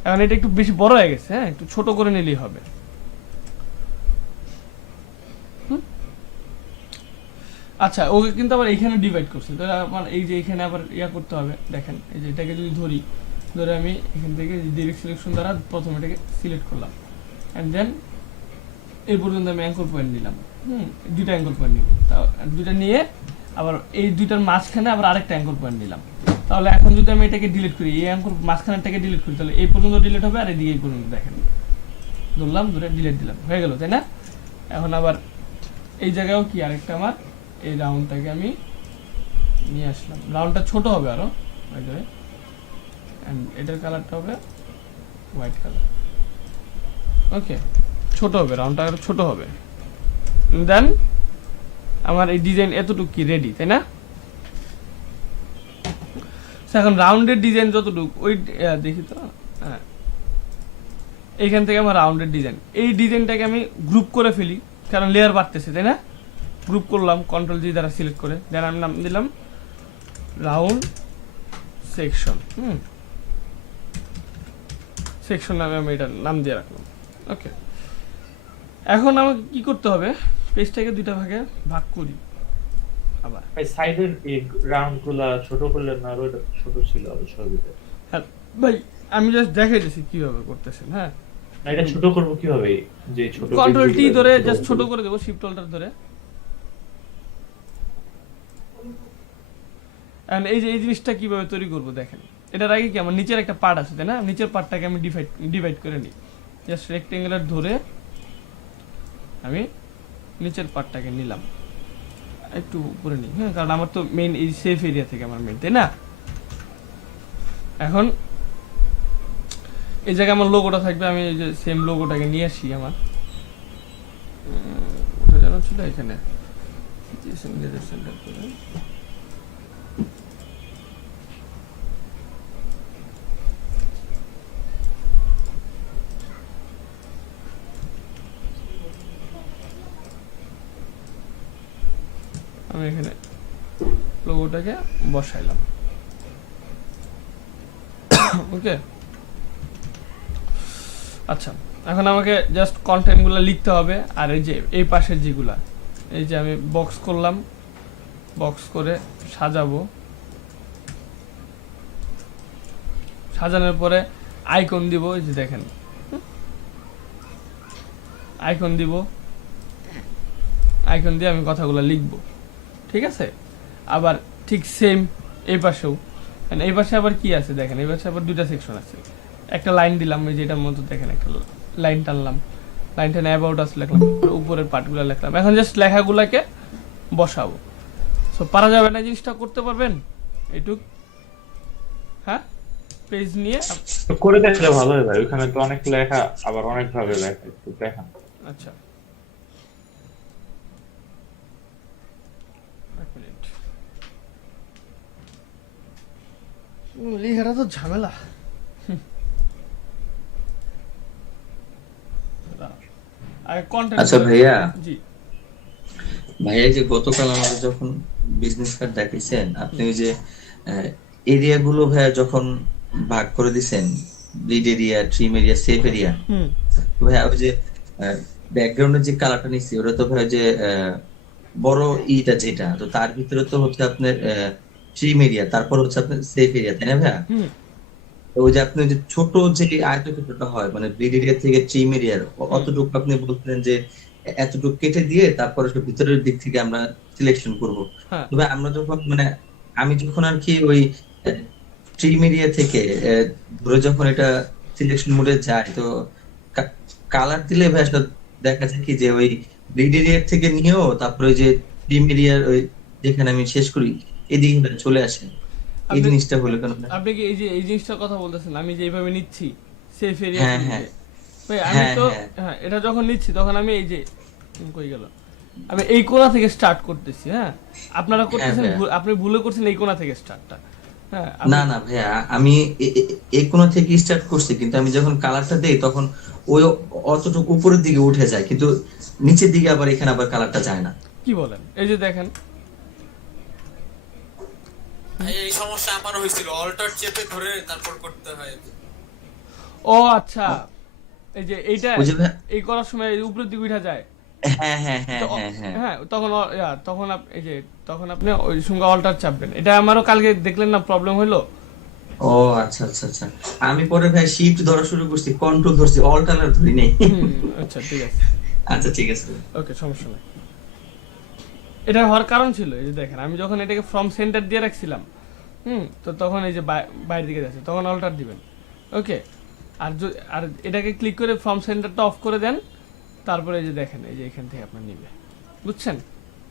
এখন এটা একটু বেশি বড় হয়ে গেছে, হ্যাঁ একটু ছোট করে নিলেই হবে। আচ্ছা, ওকে কিন্তু আবার এখানে ডিভাইড করছে, তো আমার এই যে এখানে আবার করতে হবে। দেখেন এই যে এটাকে যদি ধরে আমি এখান থেকে ডিরেক্ট সিলেকশন দ্বারা প্রথমে এটাকে সিলেক্ট করলাম, এন্ড দেন এই পর্যন্ত আমি অ্যাঙ্কর পয়েন্ট নিলাম, দুইটা অ্যাঙ্কর পয়েন্ট নিব, দুইটা নিয়ে আবার এই দুইটার মাঝখানে আবার আরেকটা অ্যাঙ্কর পয়েন্ট নিলাম। তাহলে এখন যদি আমি এটাকে ডিলিট করি, এই অ্যাঙ্কর মাঝখানেরটাকে ডিলিট করি, তাহলে এই পর্যন্ত ডিলিট হবে, আর এদিকে এই পর্যন্ত দেখেন ধরলাম, ধরে ডিলিট দিলাম, হয়ে গেল, তাই না? এখন আবার এই জায়গায়ও কি আরেকটা আমার এই রাউন্ডটাকে আমি নিয়ে আসলাম, রাউন্ডটা ছোট হবে আরো, এটার কালারটা হবে হোয়াইট কালার। ওকে, ছোট হবে, রাউন্ডটা আরো ছোট হবে। দেন আমার এই ডিজাইন এতটুকু কি রেডি, তাই না? এখন রাউন্ডের ডিজাইন যতটুকু ওই দেখি তো, হ্যাঁ এইখান থেকে আমার রাউন্ডের ডিজাইন, এই ডিজাইনটাকে আমি গ্রুপ করে ফেলি, কারণ লেয়ার বাড়তেছে, তাই না? গ্রুপ করলাম কন্ট্রোল জি দ্বারা সিলেক্ট করে, দেন আমি নাম দিলাম রাউন্ড সেকশন। সেকশন নামে আমি এটার নাম দিয়ে রাখলাম। ওকে, এখন আমাকে কি করতে হবে, পেজটাকে দুইটা ভাগে ভাগ করি। আবার ভাই সাইডের এই রাউন্ড গুলা ছোট করলে না, ওটা ছোট ছিল আর ছবিতে। হ্যাঁ ভাই, আমি জাস্ট দেখাই দিচ্ছি কিভাবে করতেছেন। হ্যাঁ, এটা ছোট করব কিভাবে, যে ছোট কন্ট্রোল টি ধরে জাস্ট ছোট করে দেব, শিফট অল্টার ধরে, এন্ড এই যে এই জিনিসটা কিভাবে তৈরি করব দেখেন। এটার আগে কি আমার নিচের একটা পার্ট আছে তাই না, নিচের পার্টটাকে আমি ডিভাইড করে নিই, জাস্ট রেক্টেঙ্গুলার ধরে আমি নিচের পার্টটাকে নিলাম, একটু উপরে নিই, হ্যাঁ, কারণ আমার তো মেইন এই সেফ এরিয়া থেকে আমার মেইন, তাই না। এখন এই জায়গায় আমার লোগোটা থাকবে, আমি এই যে সেম লোগোটাকে নিয়ে আসি, আমার ওটা যেন ছিল এখানে, সেন্টার করে আমি এখানে লোগোটাকে বসাইলাম, ওকে। আচ্ছা, এখন আমাকে জাস্ট কন্টেন্টগুলো লিখতে হবে, আর এই যে এই পাশের যেগুলা, এই যে আমি বক্স করলাম, বক্স করে সাজাবো, সাজানোর পরে আইকন দিব, এই যে দেখেন আইকন দিব, আইকন দিয়ে আমি কথাগুলো লিখবো, ঠিক আছে। আবার ঠিক সেম এই পাশেও, এই পাশে আবার কি আছে দেখেন, এই পাশে আবার দুইটা সেকশন আছে, একটা লাইন দিলাম, এই যে এটার মতো দেখেন একটা লাইন টানলাম, লাইন টানে অ্যাবাউট আস লিখলাম, উপরের পার্টগুলো লিখলাম, এখন জাস্ট লেখাগুলোকে বসাবো। সো পারা যাবে না, জিনিসটা করতে পারবেন এইটুক, হ্যাঁ, পেজ নিয়ে করে দেখলে ভালো হয় ভাই, ওখানে তো অনেক লেখা, আবার অনেক ভাবে লেখা, একটু দেখান। আচ্ছা, এক মিনিট, লেখাটা তো ঝামেলা। আচ্ছা ভাইয়া, জি ভাইয়া যে গতকাল আমাদের যখন বিজনেস কার্ড দেখাইছেন, আপনি ওই যে এরিয়া গুলো ভাইয়া যখন ভাগ করে দিছেন, bleed area, trim area, safe area, hmm ভাইয়া ওই যে ব্যাকগ্রাউন্ডের যে কালারটা নিচ্ছি ওটা তো ভাইয়া যে বড় ইটা যেটা, তো তার ভিতরে তো হচ্ছে আপনার ট্রিম এরিয়া, তারপর হচ্ছে আপনার সেফ এরিয়া, তাই না ভাইয়া? হুম তো ওই যে আপনি ওই যে ছোট যে আয়তক্ষেত্রটা হয় মানে ব্লিড এরিয়া থেকে ট্রিম এরিয়ার অতটুকু আপনি বলছিলেন যে এতটুকু কেটে দিয়ে তারপরে ভিতরের দিক থেকে আমরা সিলেকশন করব। হ্যাঁ তবে আমরা যখন মানে আমি যখন আর কি ওই ট্রিম এরিয়া থেকে ধরে যখন এটা সিলেকশন মোডে যায়, তো কালার দিলে ভাই আসলে দেখা যায় কি যে ওই ব্লিড এরিয়া থেকে নিয়েও তারপরে ওই যে ট্রিম এরিয়ার ওই যেখানে আমি শেষ করি এদিকে চলে আসে। এই আপনি- জিনিসটা হলো কেন? আপনি কি এই যে এই জিনিসটার কথা বলতেছেন, আমি যে এইভাবে নিচ্ছি সেফ এরিয়া হ্যাঁ, হ্যাঁ। ভাই, আমি হ্যাঁ, তো হ্যাঁ। হ্যাঁ এটা যখন নিচ্ছি তখন আমি এই যে কই গেল, আমি এই কোণা থেকে স্টার্ট করতেছি, হ্যাঁ, আপনারা করতেছেন ভাইয়া। আপনি ভুলে করছেন এই কোণা থেকে স্টার্টটা, হ্যাঁ আমি- না না ভাইয়া, আমি এই কোণা থেকে স্টার্ট করছি, কিন্তু আমি যখন কালারটা দেই তখন ওই অতটুকু উপরের দিকে উঠে যায়, কিন্তু নিচের দিকে আবার এখানে আবার কালারটা যায় না। কি বলেন, এই যে দেখেন এই সমস্যা আমারও হয়েছিল, অল্টার চেপে ধরে তারপর করতে হয়। ও আচ্ছা, এই যে এইটা ওই যে ভাইয়া, এই করার সময় এই উপরের দিকে উঠা যায়, হ্যাঁ হ্যাঁ হ্যাঁ তো হ্যাঁ হ্যাঁ হ্যাঁ তখন তখন এই যে তখন আপনি ওই সঙ্গে অল্টার চাপবেন, এটা আমারও কালকে দেখলেন না প্রবলেম হইলো। ও আচ্ছা আচ্ছা আচ্ছা, আমি পরে ভাই শিফট ধরা শুরু করছি, কন্ট্রোল ধরছি, অল্টারনার ধরি নেই। আচ্ছা ঠিক আছে, আচ্ছা ঠিক আছে। ওকে, সমস্যা নাই। এটা হওয়ার কারণ ছিল এই যে দেখেন, আমি যখন এটাকে ফ্রম সেন্টার দিয়ে রাখছিলাম, তো তখন এই যে বাইরের দিকে যাচ্ছে, তখন অল্টার দিবেন, ওকে। আর এটাকে ক্লিক করে ফ্রম সেন্টারটা অফ করে দেন, তারপরে এই যে দেখেন এই যে এখান থেকে আপনার নিবে, বুঝছেন?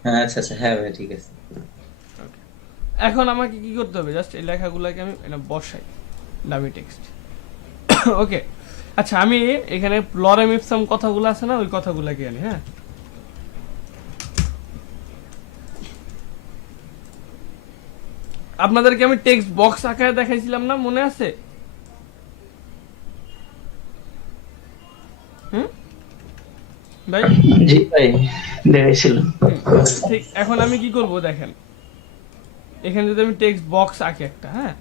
হ্যাঁ আচ্ছা আচ্ছা, হ্যাঁ ভাই ঠিক আছে। ওকে, এখন আমাকে কি করতে হবে, জাস্ট এই লেখাগুলোকে আমি এটা বসাই, ডামি টেক্সট, ওকে। আচ্ছা, আমি এখানে লরেম ইপসাম কথাগুলো আছে না, ওই কথাগুলোকে আনি, হ্যাঁ। আপনাদেরকে আমি টেক্সট বক্স আকারে দেখাইছিলাম না, মনে আছে? ভাই জি ভাই, দেখাইছিল। ঠিক, এখন আমি কি করব দেখেন, এখানে যদি আমি টেক্সট বক্স আঁকি একটা, হ্যাঁ,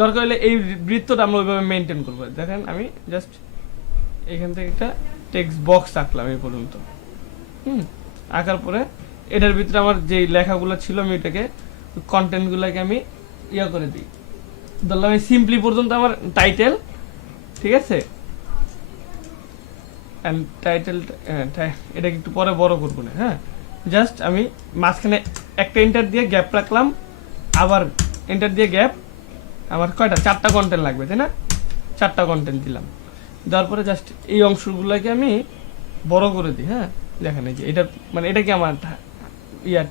দরকার হলে এই বৃত্তটা আমরা ওইভাবে মেনটেন করবো। দেখেন আমি জাস্ট এখান থেকে একটা টেক্সট বক্স আঁকলাম এই পর্যন্ত, আঁকার পরে এটার ভিতরে আমার যে লেখাগুলো ছিল আমি এটাকে কন্টেন্টগুলোকে আমি ইয়া করে দিই, ধরলাম আমি সিম্পলি পর্যন্ত আমার টাইটেল, ঠিক আছে, অ্যান্ড টাইটেল এটাকে একটু পরে বড় করবো না, হ্যাঁ, জাস্ট আমি মাঝখানে একটা এন্টার দিয়ে গ্যাপ রাখলাম, আবার এন্টার দিয়ে গ্যাপ, আমার কয়টা 4টা কন্টেন্ট লাগবে তাই না, 4টা কন্টেন্ট দিলাম। দেওয়ার পরে জাস্ট এই অংশগুলোকে আমি বড় করে দিই। হ্যাঁ দেখেন এই যে এটা মানে এটা কি আমার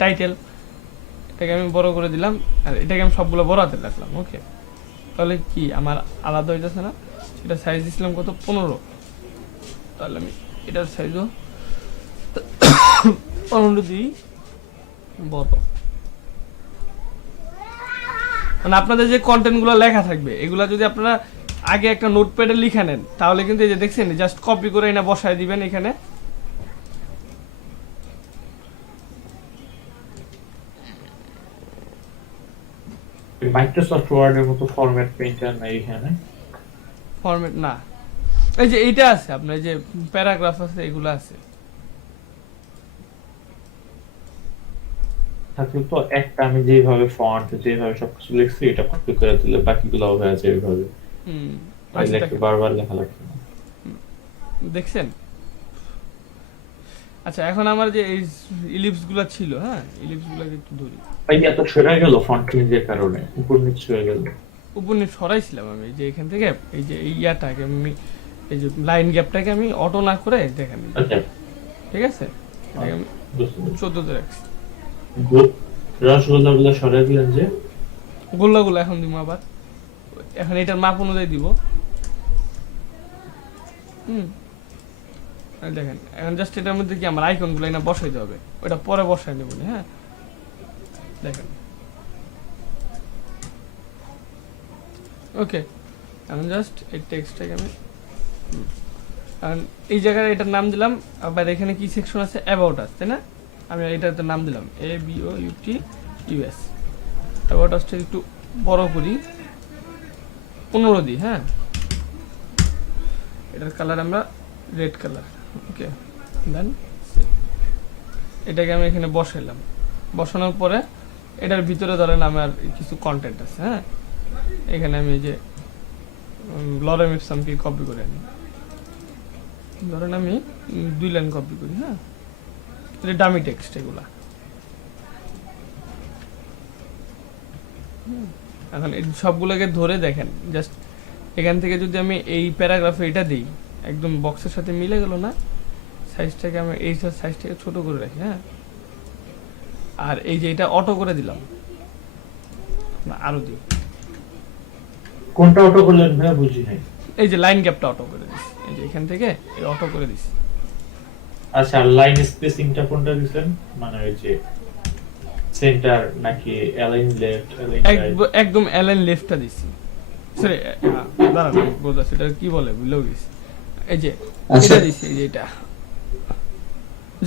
টাইটেল, এটাকে আমি বড় করে দিলাম আর এটাকে আমি সবগুলো বড় হাতে রাখলাম। ওকে, তাহলে কি আমার আলাদা হয়ে যাচ্ছে না? সেটা সাইজ দিছিলাম কত 15, তাহলে আমি এটার সাইজও 15 দিই বড়। মানে আপনাদের যে কন্টেন্টগুলো লেখা থাকবে এগুলা যদি আপনারা আগে একটা নোটপ্যাডে লিখে নেন তাহলে কিন্তু এই যে দেখছেন জাস্ট কপি করে এনে বসায় দিবেন এখানে। মাইক্রোসফট ওয়ার্ডের মতো ফরম্যাট প্রিন্টার নাই এখানে। ফরম্যাট না, এই যে এইটা আছে আপনার যে প্যারাগ্রাফ আছে এগুলো আছে। থাকলে তো একটা আমি যেভাবে ফন্ট যেভাবে সবকিছু লিখছি এটা কপি করে দিলে বাকিগুলো হয়ে যায় এইভাবে। হুম তাই লিখতে বারবার লেখা লাগছে না। দেখছেন? আচ্ছা এখন আমার যে এই ইলিপস গুলো ছিল, হ্যাঁ ইলিপস গুলোকে একটু ধরি। ভাই এত সরে গেল ফন্ট চেঞ্জের কারণে, উপর নিচ হয়ে গেল। উপর নিচ সরাইছিলাম আমি যে এখান থেকে এই যে এই ইয়াটাকে আমি এই যে লাইন গ্যাপটাকে আমি অটো না করে দেখেন, আচ্ছা ঠিক আছে, এটাকে আমি 14তে রাখছি। রসগোল্লাগুলো সরে দিলেন যে? গোল্লাগুলো এখন দিব আবার, এখন এটার মাপ অনুযায়ী দিব। দেখেন এখন জাস্ট এটার মধ্যে কি আমার আইকনগুলো না বসাইতে হবে, ওটা পরে বসাই নেব। হ্যাঁ দেখেন ওকে, এখন জাস্ট এই টেক্সটটাকে আমি এই জায়গায় এটার নাম দিলাম। আবার এখানে কি সেকশন আছে, অ্যাবাউট আস, তাই না? আমি এটাতে নাম দিলাম ABOUTUS। অ্যাবাউট আসটা একটু বড় করি, 15 দিই। হ্যাঁ এটার কালার আমরা রেড কালার। ওকে দেন এটাকে আমি এখানে বসাইলাম। বসানোর পরে এটার ভিতরে ধরেন আমার কিছু কন্টেন্ট আছে। হ্যাঁ এখানে আমি এই যে লরেম ইপসামকে কপি করে আনি, ধরেন আমি 2 লাইন কপি করি। হ্যাঁ এটা ডামি টেক্সট এগুলা। এখন এই সবগুলোকে ধরে দেখেন জাস্ট এখান থেকে যদি আমি এই প্যারাগ্রাফে এটা দিই একদম বক্সের সাথে মিলে গেল না? সাইজটাকে আমি এই সাইজটাকে ছোট করে রাখি। হ্যাঁ আর এই যে এটা অটো করে দিলাম, আরো দিই। কোনটা অটো করলেন ভাই বুঝি নাই। এই যে লাইন গ্যাপটা অটো করে দিছি, এই যে এখান থেকে এই অটো করে দিছি। আচ্ছা লাইন স্পেসিংটা কোনটা দিবেন, মানে ওই যে সেন্টার নাকি অ্যালাইন লেফট অ্যালাইন রাইট? একদম অ্যালাইন লেফটটা দিছি। সরি দাঁড়ান বোঝা সেটা কি বলে ভুলেও গেছি। এই যে এটা দিছি, এই যে এটা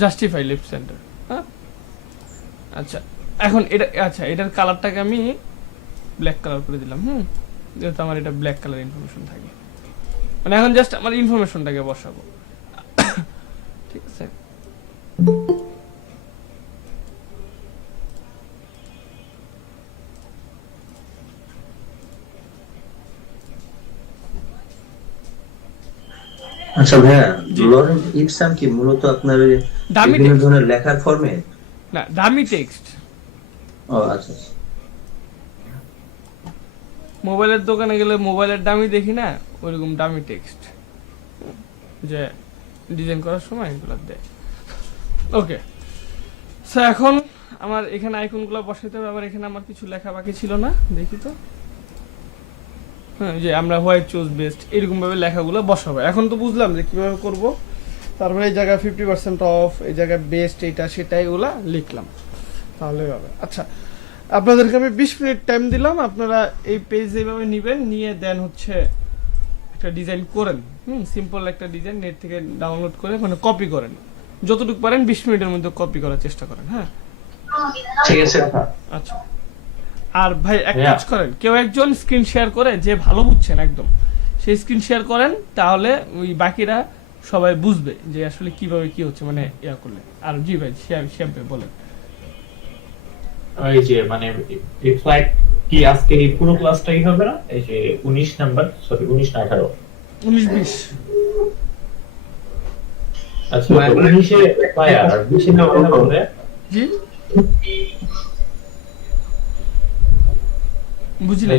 জাস্টিফাই লেফট সেন্টার। হ্যাঁ আচ্ছা এখন এটা আচ্ছা এটার কালারটাকে আমি ব্ল্যাক কালার করে দিলাম। যেহেতু আমার এটা ব্ল্যাক কালার ইনফরমেশন থাকে, মানে এখন জাস্ট আমার ইনফরমেশনটাকে বসাবো। ঠিক আছে আচ্ছা ভাইয়া, লরেম ইপসাম কি মূলত আপনার ডামি বিভিন্ন টেক্সট ধরনের লেখার ফরম্যাট? না, ডামি টেক্সট। ও আচ্ছা আচ্ছা। মোবাইলের দোকানে গেলে মোবাইলের দামি দেখি না, ওইরকম দামি টেক্সট যে ডিজাইন করার সময় এগুলো দেয়। ওকে সো এখন আমার এখানে আইকনগুলো বসাইতে হবে। আবার এখানে আমার কিছু লেখা বাকি ছিল না, দেখি তো। হ্যাঁ যে আমরা হোয়াইট চুজ বেস্ট এরকম ভাবে লেখাগুলো বসাবো। এখন তো বুঝলাম যে কিভাবে করব। তারপরে এই জায়গায় 50% অফ, এই জায়গায় বেস্ট এটা সেটা এগুলা লিখলাম, তাহলে হবে। আচ্ছা আপনাদেরকে আমি 20 মিনিট টাইম দিলাম, আপনারা এই পেজ এইভাবে নেবেন, নিয়ে দেন হচ্ছে একটা ডিজাইন করেন। সিম্পল একটা ডিজাইন নেট থেকে ডাউনলোড করে মানে কপি করেন, যতটুকু পারেন 20 মিনিটের মধ্যে কপি করার চেষ্টা করেন। হ্যাঁ ঠিক আছে। আচ্ছা আর ভাই এক কাজ করেন, কেউ একজন স্ক্রিন শেয়ার করে যে ভালো বুঝছেন একদম, সেই স্ক্রিন শেয়ার করেন, তাহলে ওই বাকিরা সবাই বুঝবে যে আসলে কিভাবে কি হচ্ছে, মানে ইয়া করলে। আর জি ভাই শেয়ার বলেন। ওই যে মানে এই ফ্লাইট কি আজকে এই পুরো ক্লাসটাই হবে না? এই যে 19 নাম্বার, সরি 19 না 18, 19-20। আচ্ছা 19 এ ফায়ার আর 20 এ কথা বলবে। জি বুঝলে?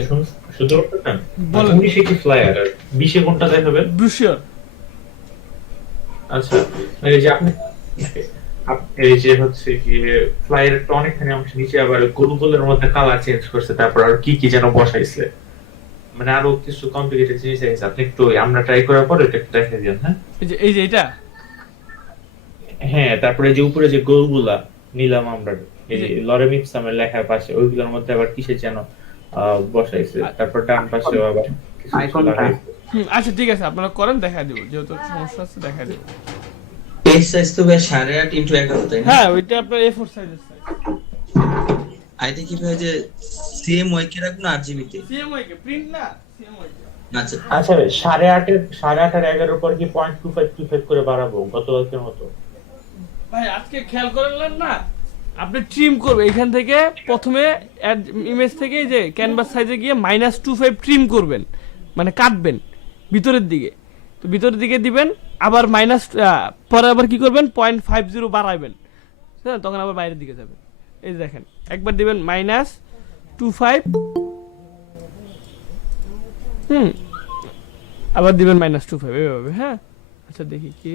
শুধু ওটা না, বলেন। 19 কি ফ্লায়ার আর 20 কোনটা দেখাবে? ব্রুশিওর। আচ্ছা, এই যে আপনি এই যে হচ্ছে কি ফ্লায়ারটা অনেকখানি অংশ নিচে আবার গোলগোলের মধ্যে কালার চেঞ্জ করছে, তারপর আর কি কি যেন বসাইছে, মানে আরো কিছু কমপ্লিকেটেড জিনিস আছে। আপনি একটু আমরা ট্রাই করার পর এটা একটু দেখে দিন। হ্যাঁ এই যে এটা হ্যাঁ, তারপরে যে উপরে যে গোলগুলা নিলাম আমরা, এই যে লরেম ইপসামের লেখার পাশে ওইগুলোর মধ্যে আবার কিসের যেন বসাইছে, তারপর ডান পাশে আবার কিছু কিছু লাগাইছে। আচ্ছা ঠিক আছে, আপনারা করেন, দেখা দিব, যেহেতু সমস্যা আছে দেখা দিব। পেজ সাইজ তো ভাই 8.5 ইনটু 11 তাই না? হ্যাঁ, ওইটা আপনার A4 সাইজের সাইজ। আইতে কি ভাই যে সিএমওয়াই কে রাখুন আরজিবি তে? সিএমওয়াই কে প্রিন্ট না, সিএমওয়াই কে। আচ্ছা আচ্ছা ভাই, 8.5 আর 11 পর কি 0.25 করে বাড়াবো গতকালকের মতো? ভাই আজকে খেয়াল করলেন না, আপনি ট্রিম করবে এখান থেকে, প্রথমে ইমেজ থেকে এই যে ক্যানভাস সাইজে গিয়ে -25 ট্রিম করবেন, মানে কাটবেন ভিতরের দিকে। তো ভিতরের দিকে দিবেন, আবার মাইনাস পরে আবার কি করবেন 0.50 বাড়াবেন, হ্যাঁ, তখন আবার বাইরের দিকে যাবেন। এই যে দেখেন, একবার দিবেন -25, আবার দিবেন -25 এইভাবে। হ্যাঁ, আচ্ছা দেখি কি,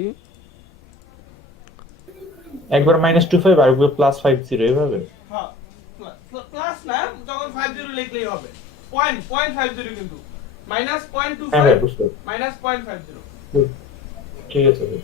একবার -25 আর একবার +50 এইভাবে। হ্যাঁ প্লাস না, যখন 50 লিখলেই হবে, 0.50 কিন্তু -0.25 হ্যাঁ ভাই বুঝতে -0.50। ঠিক আছে ভাই।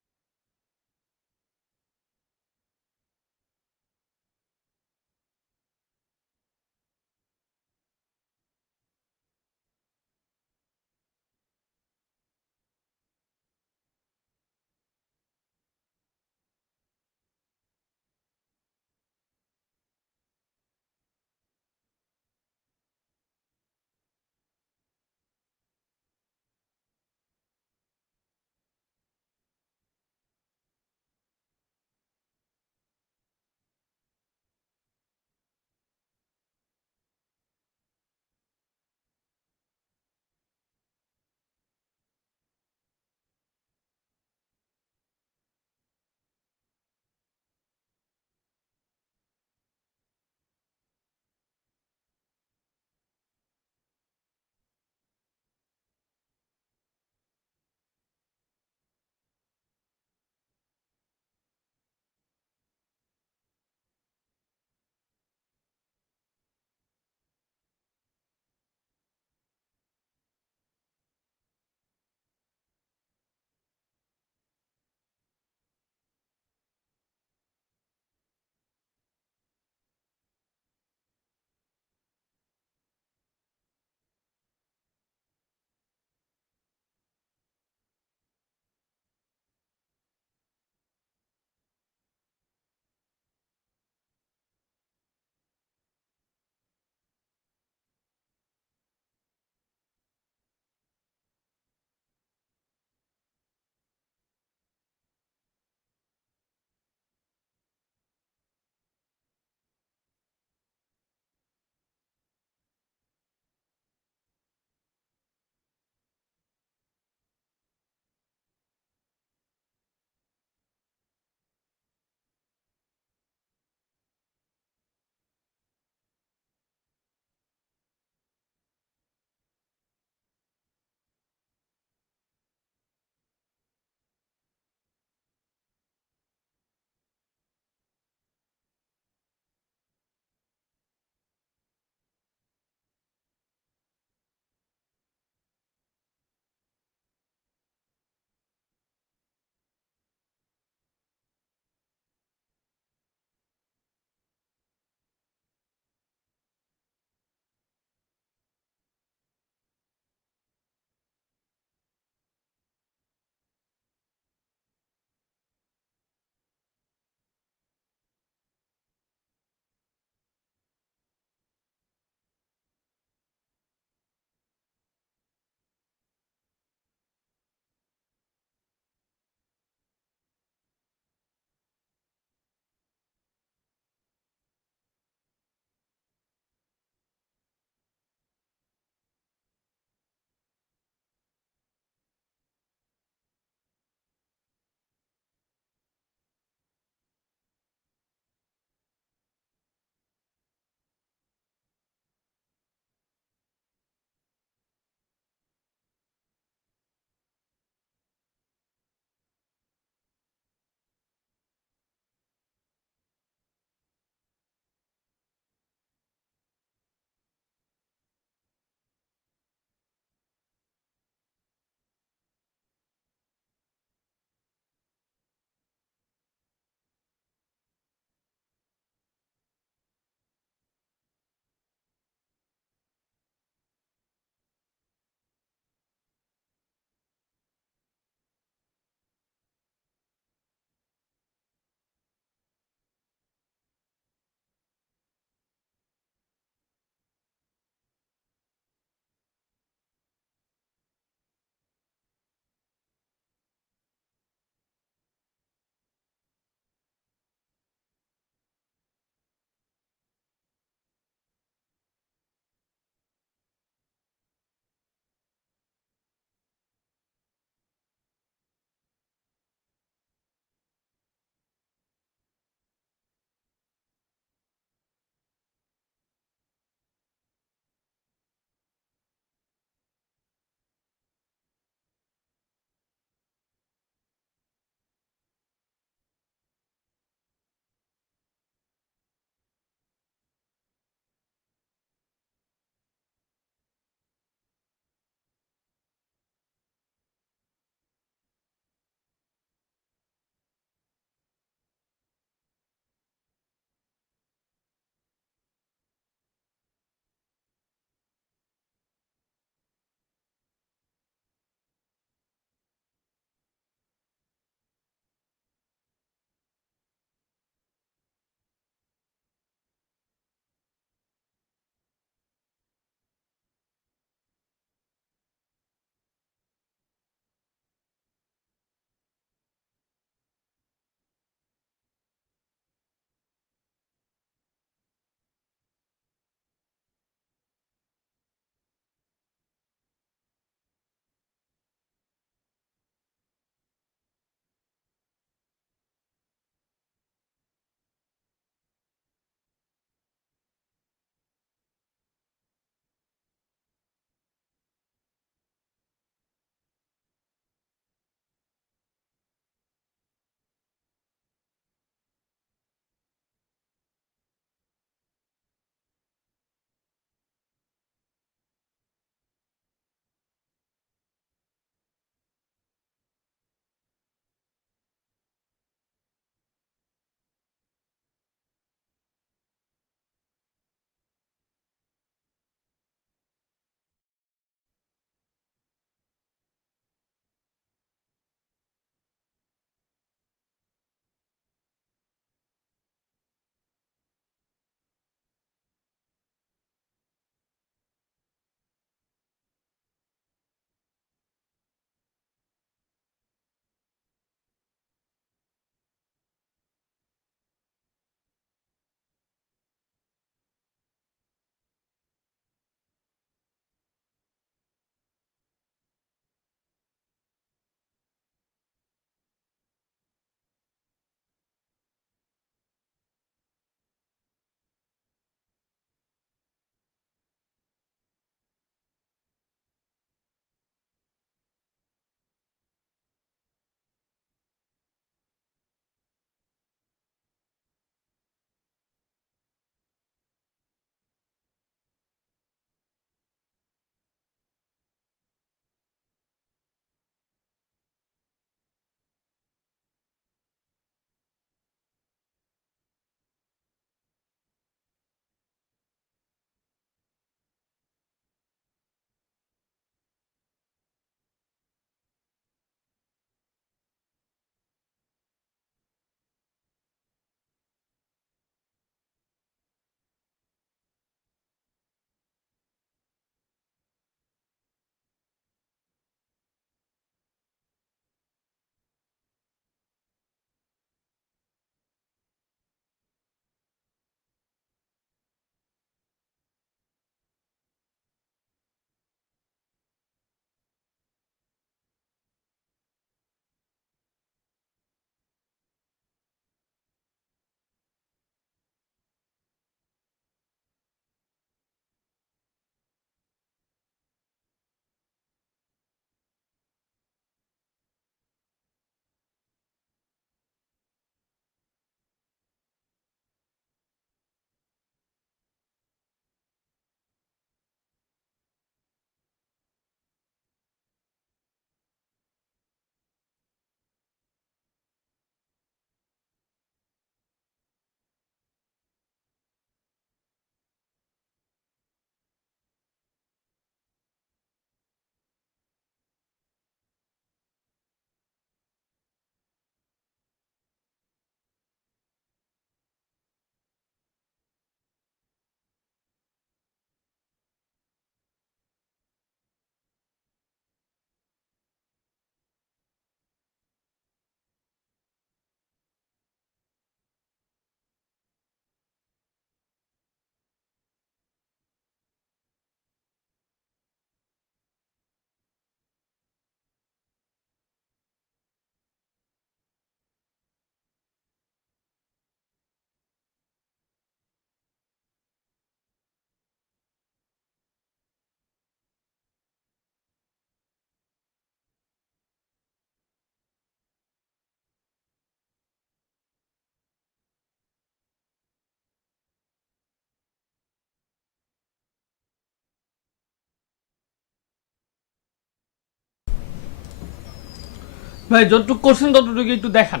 ভাই যতটুকু করছেন ততটুকু একটু দেখান,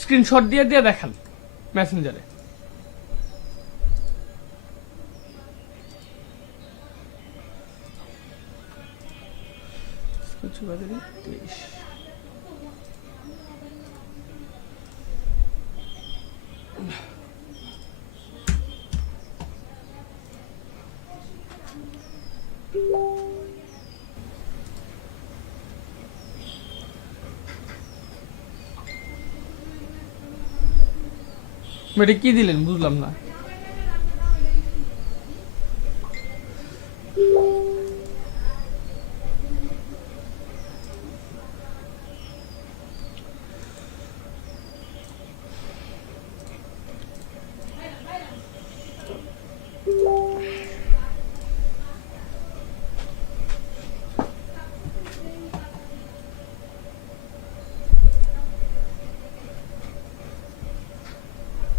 স্ক্রিনশট দিয়ে দিয়ে দেখান মেসেঞ্জারে। এটা কি দিলেন বুঝলাম না।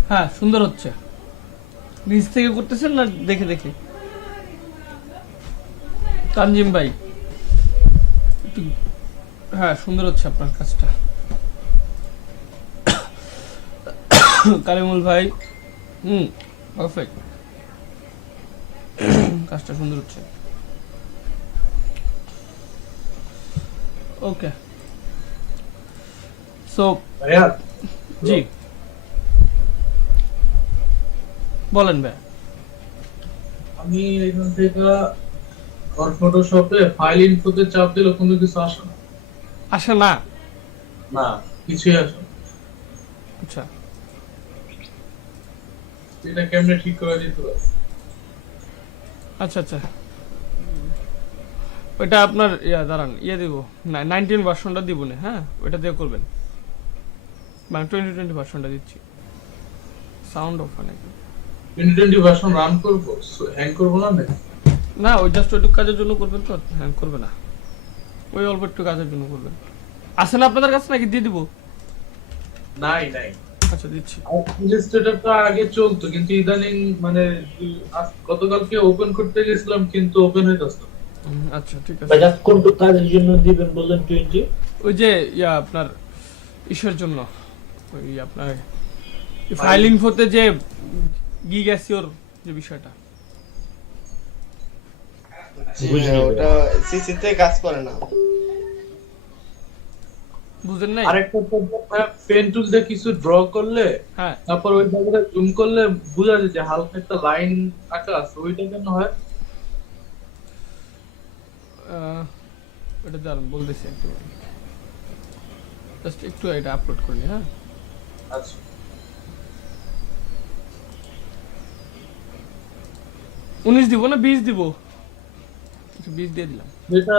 হ্যাঁ সুন্দর হচ্ছে। নিজ থেকে করতেছেন না দেখে দেখে? তানজিম ভাই একটু- হ্যাঁ সুন্দর হচ্ছে আপনার কাজটা। কালিমুল ভাই পারফেক্ট, কাজটা সুন্দর হচ্ছে। ওকে সো ভাইয়া জি বলেন ভাই। আমি এখান থেকে ফটোশপে ফাইল ইনফোতে চাপ দিলে কোনো কিছু আসে না। আসে না? না, কিছুই আসে না। আচ্ছা এটা কেমনে ঠিক করে দিতে পারে? আচ্ছা আচ্ছা, ওইটা আপনার দাঁড়ান দিব না, 19 ভার্সনটা দিব না। হ্যাঁ ওইটা দিয়ে করবেন, মানে 2020 ভার্সনটা দিচ্ছি। সাউন্ড অফ নাকি? 2020 ভার্সন রান করব, হ্যাং করব না নাকি? না ওই জাস্ট ওইটুকু কাজের জন্য করবেন তো, হ্যাঁ করবে না, ওই অল্প একটু কাজের জন্য করবেন। আছে না আপনাদের কাছে নাকি দিয়ে দিব? নাই নাই। আচ্ছা দিচ্ছি। ইলাস্ট্রেটরটা আগে চলতো কিন্তু ইদানিং মানে গতকালকে ওপেন করতে গেছিলাম কিন্তু ওপেন হইতাছে না। আচ্ছা ঠিক আছে। বাজার কোন কাজের জন্য দিবেন বললেন 20? ওই যে আপনার ইসের জন্য, ওই আপনার ফাইল ইনফোতে যে গিগ অ্যাসিওর যে বিষয়টা। বুঝলি ওটা সিসিতে কাজ করে না। বুঝেন নাই? আরেকটা পেন টুল দিয়ে কিছু ড্র করলে হ্যাঁ তারপর ওই জায়গাটা জুম করলে বোঝা যায় যে হালকা একটা লাইন আঁকা আছে, ওইটা কেন হয়? ওটা দাঁড়ান বলতেছি একটু, জাস্ট একটু এটা আপলোড করি। হ্যাঁ আচ্ছা 19 দিব না 20 দিব? আচ্ছা 20 দিয়ে দিলাম। যেটা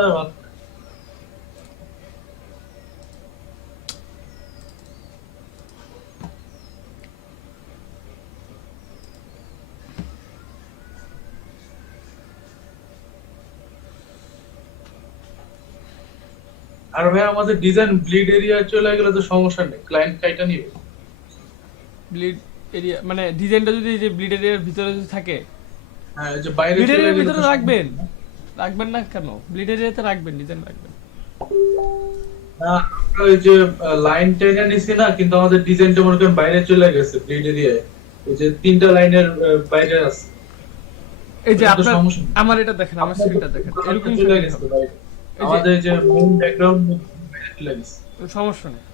আর ভাই আমাদের ডিজাইন ব্লিড এরিয়া চলে গেলে তো সমস্যা নেই, ক্লায়েন্ট কাইটা নিবে। ব্লিড এরিয়া মানে ডিজাইনটা যদি যে ব্লিড এরিয়ার ভিতরে যদি থাকে, হ্যাঁ এই যে বাইরে ব্লিড চলে এরিয়ার গেলে ভিতরে তো রাখবেন, রাখবেন না কেন? ব্লিড এরিয়াতে রাখবেন, ডিজাইন রাখবেন। না, আমরা ওই যে লাইন টেনে নিছি না, কিন্তু আমাদের ডিজাইনটা মনে করেন বাইরে চলে গেছে ব্লিড এরিয়ায়, ওই যে তিনটা লাইনের বাইরে আছে। এই যে এটা তো আপনার সমস্যা নেই। আমার এটা দেখেন, আমার স্ক্রিনটা দেখেন, এরকম চলে গেছে বাইরে। এই যে- আমাদের যে মেইন ব্যাকগ্রাউন্ড বাইরে চলে গেছে। সমস্যা নেই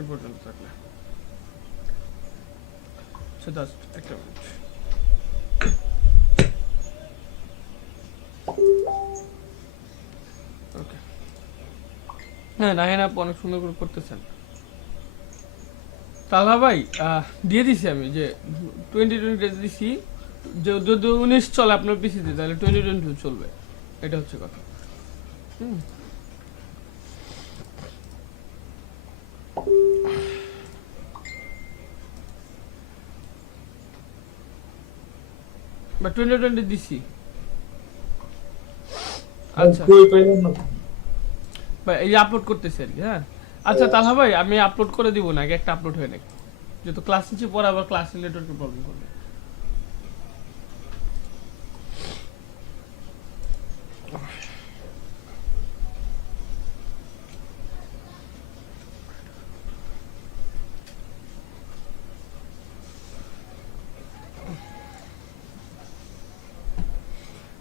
এই পর্যন্ত থাকলে। আচ্ছা জাস্ট একটা মিনিট। ওকে হ্যাঁ নাহিন আপু অনেক সুন্দর করে করতেছেন। তাহলে ভাই দিয়ে দিছি আমি যে 2020 দিছি, যে যদি 19 চলে আপনার পিসিতে তাহলে 2022 চলবে, এটা হচ্ছে কথা। বা 2020 দিছি। আচ্ছা কই পাইলেন না? ভাই এই আপলোড করতেছি আর কি। হ্যাঁ আচ্ছা তাহলে ভাই আমি আপলোড করে দিব না, আগে একটা আপলোড হয়ে নাকি, যেহেতু ক্লাস নিচ্ছি পরে আবার ক্লাস নেটওয়ার্কের প্রবলেম করবে।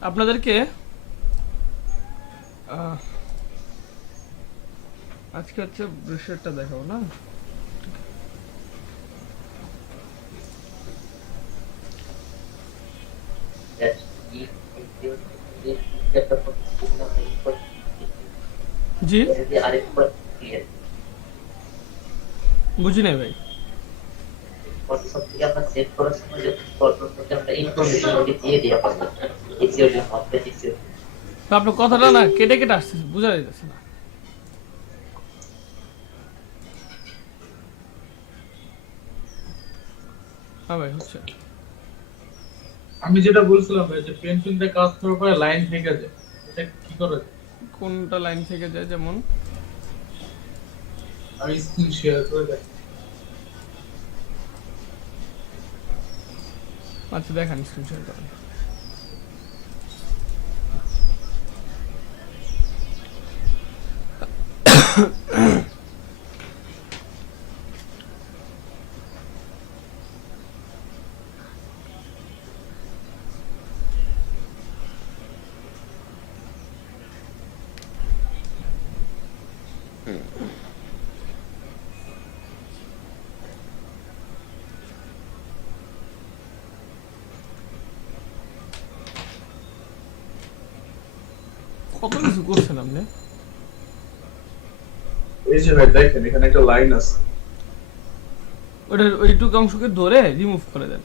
আপনাদেরকে আজকে হচ্ছে ব্রেসলেটটা দেখাবো না। জি বুঝি নাই ভাই। তো আপনার কথাটা না কেটে কেটে আসছে, বোঝা যাইতেছে না। হ্যাঁ ভাই হচ্ছে। আমি যেটা বলছিলাম ভাই যে পেন্সিলতে কাজ করার পরে লাইন থেকে যায়, এটা কি করা যায়? কোনটা লাইন থেকে যায়? যেমন আমি স্ক্রিন শেয়ার করে দেখ। আচ্ছা দেখান, স্ক্রিন শেয়ার করেন। কত কিছু করছেন আপনি। এই যে ভাই দেখেন এখানে একটা লাইন আছে, ওটা ওইটুকু অংশকে ধরে রিমুভ করে দেন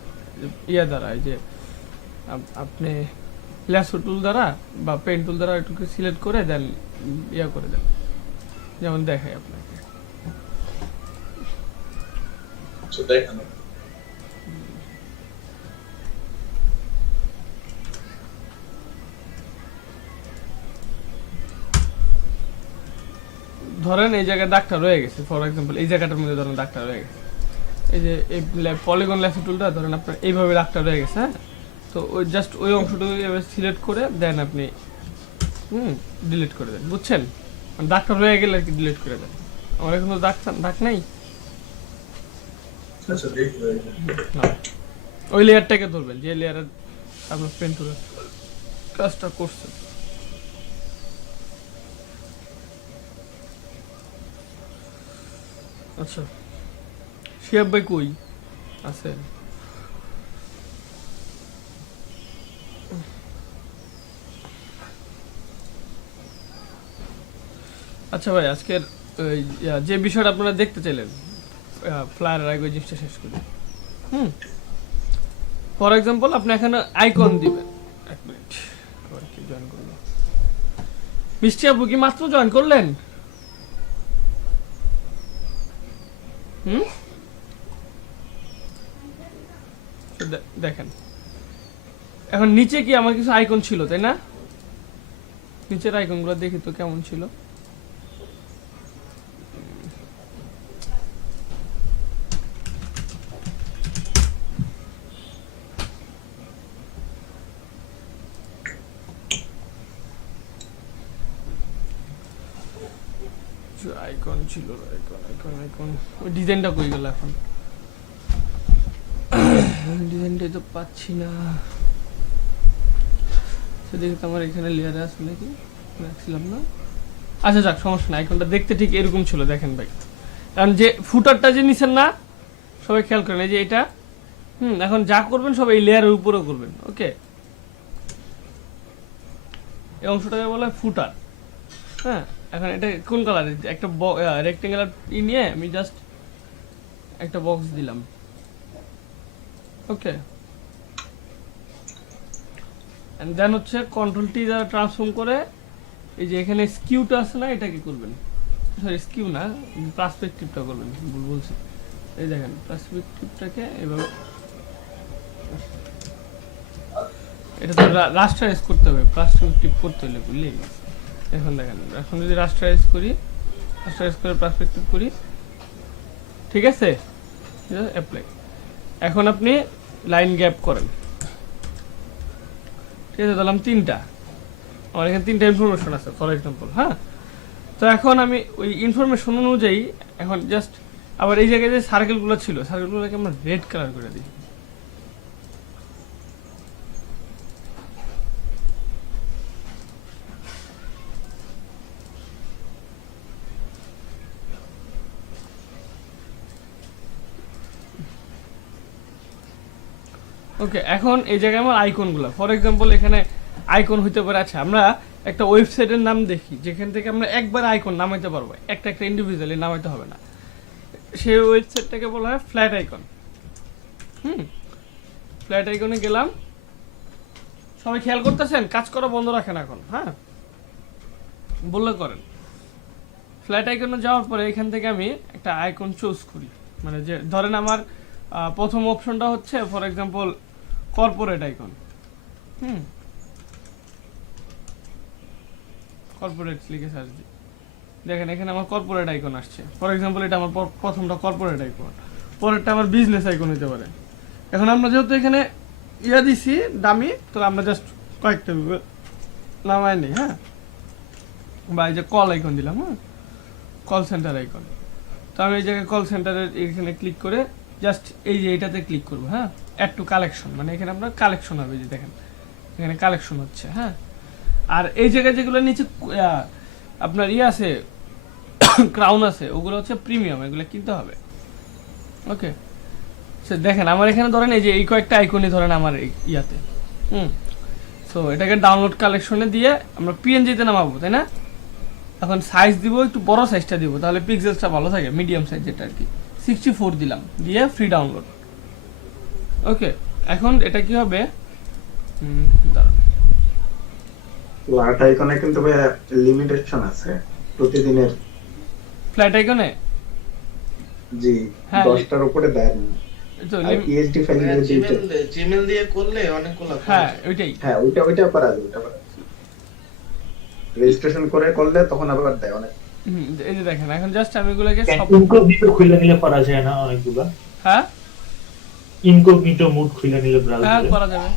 ইয়া দ্বারা, এই যে আপনি ল্যাসো টুল দ্বারা বা পেন টুল দ্বারা ওইটুকু সিলেক্ট করে দেন, ইয়া করে দেন, যেমন দেখায় আপনাকে। আচ্ছা দেখেন ধরেন এই জায়গায় দাগটা রয়ে গেছে, ফর এক্সাম্পল এই জায়গাটার মধ্যে ধরেন দাগটা রয়ে গেছে, এই যে এই পলিগন ল্যাসো টুলটা ধরেন আপনার এইভাবে দাগটা রয়ে গেছে। হ্যাঁ, তো ওই জাস্ট ওই অংশটুকু এভাবে সিলেক্ট করে দেন আপনি, ডিলিট করে দেন, বুঝছেন? মানে দাগটা রয়ে গেলে আর কি ডিলিট করে দেন। আমার এখন তো দাগ নাই আচ্ছা দেখি ভাই না, ওই লেয়ারটাকে ধরবেন যে লেয়ারের আপনার পেন টুলের কাজটা করছেন। আচ্ছা শিয়াব ভাই কই আছে? আচ্ছা ভাই, আজকের যে বিষয়টা আপনারা দেখতে চাইলেন ফ্লায়ারের আগে ওই জিনিসটা শেষ করি। ফর এক্সাম্পল আপনি এখানে আইকন দিবেন। এক মিনিট, আবার কি জয়েন করলো? মিষ্টি আপু কি মাত্র জয়েন করলেন? দেখেন এখন নিচে কি আমার কিছু আইকন ছিল, তাই না? নিচের আইকনগুলো দেখি তো কেমন ছিল। আইকন ছিল, আইকন আইকন আইকন ওই ডিজাইনটা কই গেল এখন? ডিজাইনটাই তো পাচ্ছি না। সেদিকে তো আমার এখানে লেয়ারে আছে নাকি, রাখছিলাম না। আচ্ছা যাক, সমস্যা না। আইকনটা দেখতে ঠিক এরকম ছিল, দেখেন ভাই। কারণ যে ফুটারটা যে নিছেন না, সবাই খেয়াল করেন, এই যে এটা এখন যা করবেন সব এই লেয়ারের উপরেও করবেন। ওকে, এই অংশটাকে বলা হয় ফুটার। হ্যাঁ, এখন এটা কোন কালারের? একটা রেক্টেঙ্গুলার নিয়ে আমি জাস্ট একটা বক্স দিলাম। ওকে, এন্ড দেন হচ্ছে কন্ট্রোল টি দ্বারা ট্রান্সফর্ম করে এই যে এখানে স্কিউটা আছে না, এটা কি করবেন? সরি স্কিউ না, পার্সপেক্টিভটা করবেন, ভুল বলছি। এই দেখেন পার্সপেক্টিভটাকে এভাবে, এটা তো রাস্টারাইজ করতে হবে, পার্সপেক্টিভ করতে হলে বুঝলি। এখন দেখেন, এখন যদি রাস্টারাইজ করি, রাস্টারাইজ করে পার্সপেক্টিভ করি, ঠিক আছে, অ্যাপ্লাই। এখন আপনি লাইন গ্যাপ করেন, ঠিক আছে, দিলাম 3টা। আমার এখানে 3টা ইনফরমেশন আছে ফর এক্সাম্পল। হ্যাঁ, তো এখন আমি ওই ইনফরমেশন অনুযায়ী এখন জাস্ট আবার এই জায়গায় যে সার্কেলগুলো ছিল, সার্কেলগুলোকে আমরা রেড কালার করে দিই। ওকে, এখন এই জায়গায় আমার আইকনগুলো, ফর এক্সাম্পল এখানে আইকন হইতে পারে। আচ্ছা, আমরা একটা ওয়েবসাইটের নাম দেখি যেখান থেকে আমরা একবার আইকন নামাইতে পারবো, একটা একটা ইন্ডিভিজুয়ালি নামাইতে হবে না। সেই ওয়েবসাইটটাকে বলা হয় ফ্ল্যাট আইকন। ফ্ল্যাট আইকনে গেলাম, সবাই খেয়াল করতেছেন, কাজ করা বন্ধ রাখেন এখন, হ্যাঁ বললে করেন। ফ্ল্যাট আইকনে যাওয়ার পরে এখান থেকে আমি একটা আইকন চুজ করি, মানে যে ধরেন আমার প্রথম অপশনটা হচ্ছে for example corporate icon. Corporate লিখে সার্চ দিই, দেখেন এখানে আমার কর্পোরেট আইকন আসছে। ফর এক্সাম্পল এটা আমার প্রথমটা কর্পোরেট আইকন, পরেরটা আমার বিজনেস আইকন হতে পারে। এখন আমরা যেহেতু এখানে ইয়া দিছি দামি, তো আমরা জাস্ট কয়েকটা নামাই নিই, হ্যাঁ। বা এই যে কল আইকন দিলাম, হ্যাঁ, কল সেন্টার আইকন। তো আমি এই জায়গায় কল সেন্টারের এখানে ক্লিক করে জাস্ট এই যে এটাতে ক্লিক করবো, হ্যাঁ, অ্যাড টু কালেকশন, মানে এখানে আপনার কালেকশন হবে, যে দেখেন এখানে কালেকশন হচ্ছে, হ্যাঁ। আর এই জায়গায় যেগুলো নিচে আপনার ইয়ে আছে, ক্রাউন আছে, ওগুলো হচ্ছে প্রিমিয়াম, এগুলো কিনতে হবে। ওকে, সে দেখেন আমার এখানে ধরেন এই যে এই কয়েকটা আইকনই ধরেন আমার ইয়াতে, সো এটাকে ডাউনলোড কালেকশনে দিয়ে আমরা পিএনজিতে নামাবো, তাই না? এখন সাইজ দিব, একটু বড় সাইজটা দিব, তাহলে পিক্সেলসটা ভালো থাকে, মিডিয়াম সাইজ যেটা আর কি, 64 দিলাম, দিয়ে ফ্রি ডাউনলোড। ওকে, এখন এটা কি হবে, দাঁড়ান, ফ্ল্যাট আইকনে কিন্তু লিমিটেশন আছে প্রতিদিনের। ফ্ল্যাট আইকনে জি, হ্যাঁ, 10টার উপরে দেয় না। তো আর পিএইচডি ফাইল দিয়ে দিতে, জিমেল দিয়ে করলে অনেকগুলো হ্যাঁ ওইটাই, হ্যাঁ ওইটা পারা যায়, ওইটা পারা যায়। রেজিস্ট্রেশন করে করলে তখন আবার দেয় অনেক। এই যে দেখেন এখন জাস্ট আমি এগুলোকে সব, ইনকগনিটো খুলে নিলে পারা যায় না অনেকগুলো? হ্যাঁ ইনকগনিটো মোড খুলে নিলে হ্যাঁ ব্রাউজারে করা যাবে।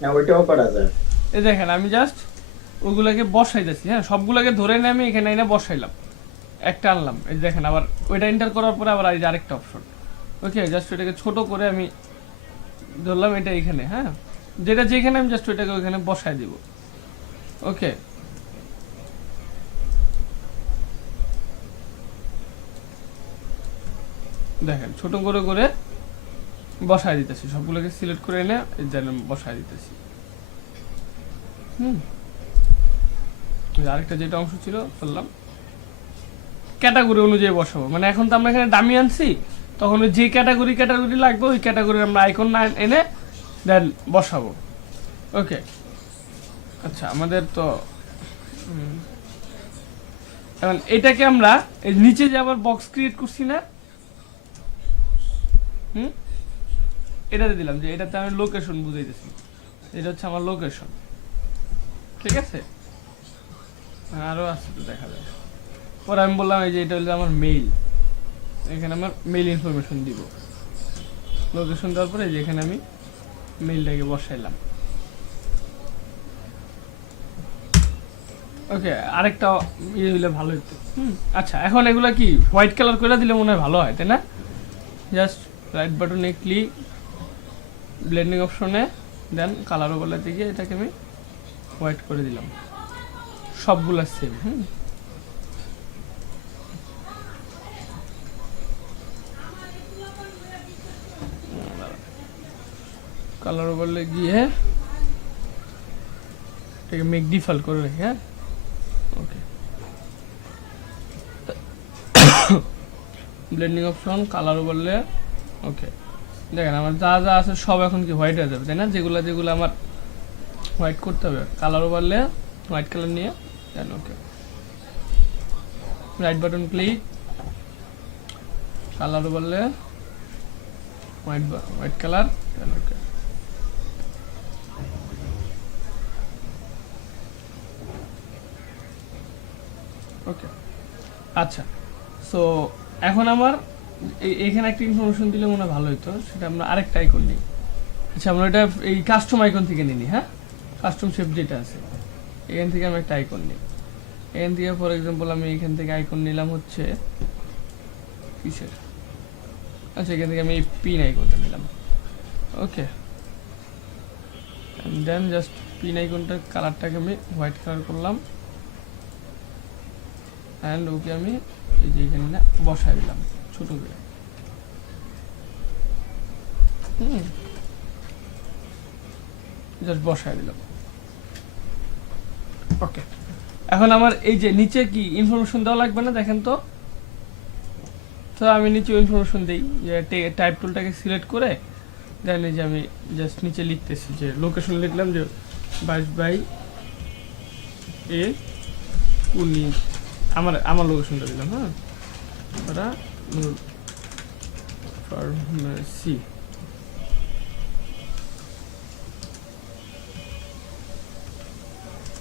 হ্যাঁ ওইটাও পারা যায়। এই দেখেন আমি জাস্ট ওগুলোকে বসাইতেছি, হ্যাঁ, সবগুলোকে ধরে নিয়ে আমি এখানে এনে বসাইলাম, একটা আনলাম। এই দেখেন আবার ওইটা এন্টার করার পরে আবার এই যে আরেকটা অপশন। ওকে, জাস্ট ওইটাকে ছোট করে আমি ধরলাম এটা এখানে, হ্যাঁ, যেটা যেখানে আমি জাস্ট ওইটাকে ওইখানে বসাই দিব। ওকে, দেখেন ছোট করে করে বসাই দিতেছি, সবগুলোকে সিলেক্ট করে এনে বসাই দিতেছি। আরেকটা যেটা অংশ ছিল বললাম ক্যাটাগরি অনুযায়ী বসাবো, মানে এখন তো আমরা এখানে দামি আনছি, তখন যে ক্যাটাগরি লাগবে ওই ক্যাটাগরির আমরা আইকন না এনে দেন বসাবো। ওকে, আচ্ছা আমাদের তো এখন এটাকে আমরা এই নিচে যে আবার বক্স ক্রিয়েট করছি না, এটাতে দিলাম, যে এটাতে আমি লোকেশন বুঝাইতেছি, এটা হচ্ছে আমার লোকেশন, ঠিক আছে। আরো আছে তো দেখা যায়, পরে আমি বললাম এই যে এটা হলো আমার মেইল, এখানে আমার মেইল ইনফরমেশন দিব, লোকেশন দেওয়ার পরে যে এখানে আমি মেইলটাকে বসাইলাম। ওকে, আরেকটা ইয়ে হইলে ভালো হতো। আচ্ছা, এখন এগুলা কি হোয়াইট কালার করে দিলে মনে হয় ভালো হয়, তাই না? জাস্ট রাইট বাটনে ক্লিক, ব্লেন্ডিং অপশনে, দেন কালার ওভারলে থেকে এটাকে আমি হোয়াইট করে দিলাম, সবগুলা সেম। কালার ওভারলে গিয়ে এটাকে মেক ডিফল্ট করে রাখি, হ্যাঁ। ওকে, ব্লেন্ডিং অপশন, কালার ওভারলে। ওকে, দেখেন আমার যা যা আছে সব এখন কি হোয়াইট হয়ে যাবে, তাই না? যেগুলো আমার হোয়াইট করতে হবে, কালার ওভারলে হোয়াইট কালার নিয়ে then okay, right button click, colour overlay white colour then okay. Okay, আচ্ছা, সো এখন আমার এখানে একটা ইনফরমেশন দিলে মনে হয় ভালো হতো, সেটা আমরা আরেকটা আইকন নিই। আচ্ছা, আমরা এটা এই কাস্টম আইকন থেকে নিই, হ্যাঁ, কাস্টম শেপ যেটা আছে এখান থেকে আমি একটা আইকন নিই। এখান থেকে ফর এক্সাম্পল আমি এখান থেকে আইকন নিলাম হচ্ছে কিসের, আচ্ছা এখান থেকে আমি এই পিন আইকনটা নিলাম। ওকে, দেন জাস্ট পিন আইকনটার কালারটাকে আমি হোয়াইট কালার করলাম, অ্যান্ড ওকে আমি এই যে এখানে না বসাই দিলাম ছোট করে। জাস্ট বসায় দিলাম। ওকে, এখন আমার এই যে নিচে কি ইনফরমেশন দেওয়া লাগবে না দেখেন তো। তো আমি নিচে ইনফরমেশন দিই যে টাইপ টুলটাকে সিলেক্ট করে দেন এই যে আমি জাস্ট নিচে লিখতেছি যে লোকেশন লিখলাম যে 22/A/19 আমার লোকেশনটা দিলাম। হ্যাঁ, ওরা ফার্মেসি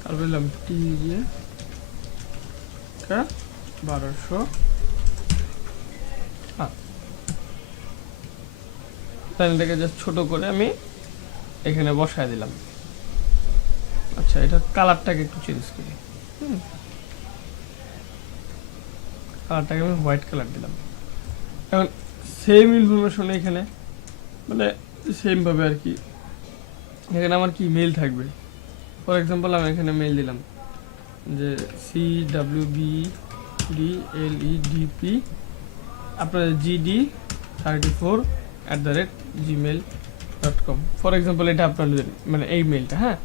আর বললাম টি দিয়ে 1200। এটাকে জাস্ট ছোট করে আমি এখানে বসায় দিলাম। আচ্ছা, এটা কালারটাকে একটু চেঞ্জ করি। কালারটাকে আমি হোয়াইট কালার দিলাম। এখন সেম ইনফরমেশন এখানে মানে সেম ভাবে আর কি এখানে আমার কি মেল থাকবে। ফর এক্সাম্পল আমি এখানে মেল দিলাম যে CWBDLEDP আপনার GD34@gmail.com ফর এক্সাম্পল। এটা আপনাদের মানে এই মেলটা। হ্যাঁ,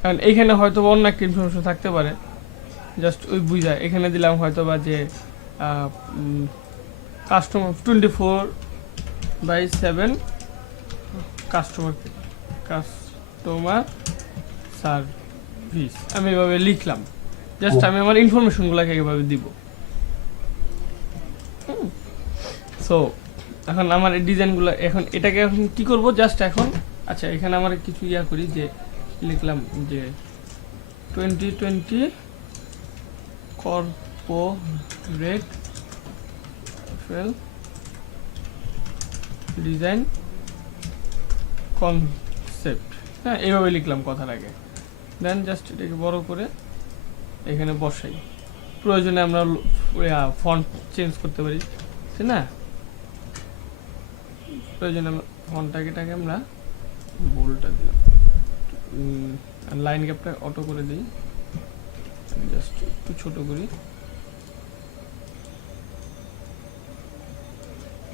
কারণ এইখানে হয়তো অন্য একটা ইনফরমেশন থাকতে পারে, জাস্ট ওই বুঝায়। এখানে দিলাম হয়তো বা যে কাস্টমার 24/7 কাস্টমার সার্ভিস আমি এভাবে লিখলাম। জাস্ট আমি আমার ইনফরমেশনগুলোকে এভাবে দিব। সো এখন আমার এই ডিজাইনগুলো এখন এটাকে এখন কি করব জাস্ট এখন। আচ্ছা, এখানে আমার কিছু ইয়া করি যে লিখলাম যে 2020 কর্পোরেট ডিজাইন কনসেপ্ট। হ্যাঁ, এইভাবে লিখলাম কথাটাকে। দেন জাস্ট এটাকে বড় করে এখানে বসাই। প্রয়োজনে আমরা ফন্ট চেঞ্জ করতে পারি, তাই না? প্রয়োজনে ফন্টটাকে আমরা বোল্ডটা দিলাম, লাইন গ্যাপটা অটো করে দিই, জাস্ট একটু ছোট করি।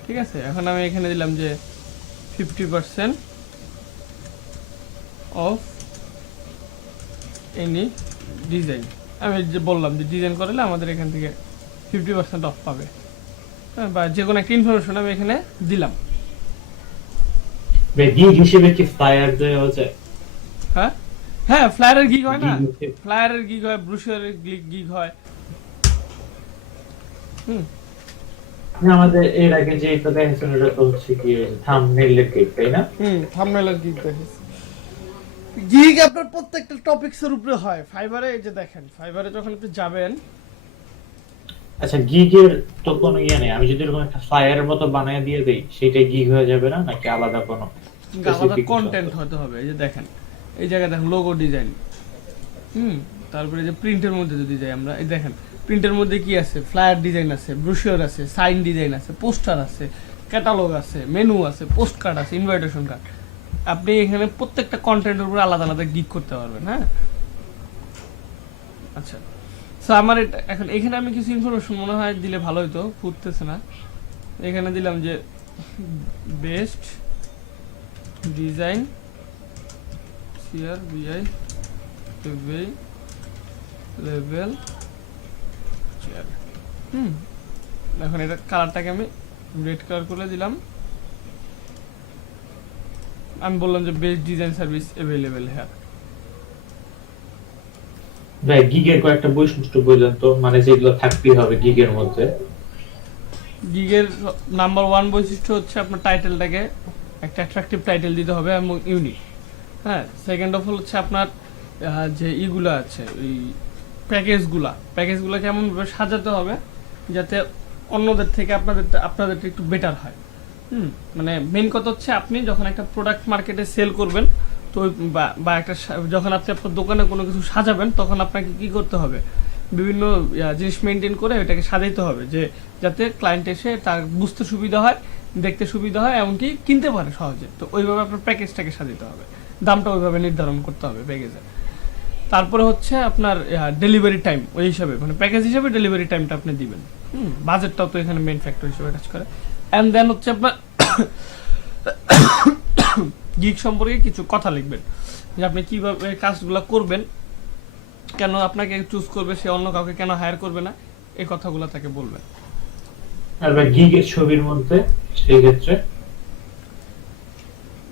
ঠিক আছে, এখন আমি এখানে দিলাম যে 50% অফ এনি ডিজাইন। আমি যে বললাম যে ডিজাইন করলে আমাদের এখান থেকে 50% অফ পাবে। হ্যাঁ, বা যে কোনো একটা ইনফরমেশন আমি এখানে দিলাম। গিগ হিসেবে কি ফ্লায়ার দেওয়া যায়? হ্যাঁ হ্যাঁ, ফ্লায়ারের গিগ হয় না, ফ্লায়ারের গিগ হয়, ব্রোশারের গিগ হয়। আমাদের এর আগে যে এটা দেখেছেন ওটা তো হচ্ছে কি থাম্বনেইলের গিগ, তাই না? থাম্বনেইলের গিগ দেখেছি। গিগ আপনার প্রত্যেকটা টপিকসের উপরে হয়। ফাইবারে এই যে দেখেন, ফাইবারে যখন আপনি যাবেন। আচ্ছা, গিগের তো কোনো ইয়ে নেই। আমি যদি এরকম একটা ফ্লায়ারের মতো বানায় দিয়ে দেই, সেটা গিগ হয়ে যাবে না নাকি আলাদা কোনো আলাদা কন্টেন্ট হতে হবে? এই যে দেখেন, এই জায়গায় দেখেন লোগো ডিজাইন। তারপরে যে প্রিন্টের মধ্যে যদি যাই আমরা, এই দেখেন প্রিন্টের মধ্যে কি আছে, ফ্লায়ার ডিজাইন আছে, ব্রোশিওর আছে, সাইন ডিজাইন আছে, পোস্টার আছে, ক্যাটালগ আছে, মেনু আছে, পোস্ট কার্ড আছে, ইনভাইটেশন কার্ড। আপনি এখানে প্রত্যেকটা কন্টেন্টের উপরে আলাদা আলাদা গিগ করতে পারবেন। হ্যাঁ, আচ্ছা। সো আমার এটা এখন এখানে আমি কিছু ইনফরমেশন মনে হয় দিলে ভালো হতো, ফুটতেছে না। এখানে দিলাম যে best design CRBI level chair. এখন এটা কালারটাকে আমি রেড কালার করে দিলাম। আমি বললাম যে বেস্ট ডিজাইন সার্ভিস অ্যাভেলেবেল হ্যাঁ। ভাই, গিগের কয়েকটা বৈশিষ্ট্য বললেন তো, মানে যেগুলো থাকতেই হবে গিগের মধ্যে। গিগের নাম্বার 1 বৈশিষ্ট্য হচ্ছে আপনার টাইটেলটাকে একটা অ্যাট্রাকটিভ টাইটেল দিতে হবে এবং ইউনিক। হ্যাঁ, সেকেন্ড অফ অল হচ্ছে আপনার যে ইগুলো আছে ওই প্যাকেজগুলো কেমনভাবে সাজাতে হবে যাতে অন্যদের থেকে আপনাদেরটা একটু বেটার হয়। মানে মেইন কথা হচ্ছে আপনি যখন একটা প্রোডাক্ট মার্কেটে সেল করবেন তো বা একটা যখন আপনি আপনার দোকানে কোনো কিছু সাজাবেন তখন আপনাকে কি করতে হবে, বিভিন্ন জিনিস মেনটেন করে এটাকে সাজাইতে হবে যে যাতে ক্লায়েন্ট এসে তার বুঝতে সুবিধা হয়, দেখতে সুবিধা হয়, এমনকি কিনতে পারে সহজে। তো ওইভাবে আপনার প্যাকেজটাকে সাজাতে হবে, দামটা ওইভাবে নির্ধারণ করতে হবে প্যাকেজে। তারপরে হচ্ছে আপনার ডেলিভারি টাইম ওই হিসাবে, মানে প্যাকেজ হিসাবে ডেলিভারি টাইমটা আপনি দিবেন। বাজেটটাও তো এখানে মেইন ফ্যাক্টর হিসেবে কাজ করে। অ্যান্ড দেন হচ্ছে আপনার গিগ সম্পর্কে কিছু কথা লিখবেন, যে আপনি কিভাবে কাজগুলো করবেন, কেন আপনাকে চুজ করবে, সে অন্য কাউকে কেন হায়ার করবে না, এই কথাগুলো তাকে বলবেন। আর গিগের ছবির মধ্যে সেই ক্ষেত্রে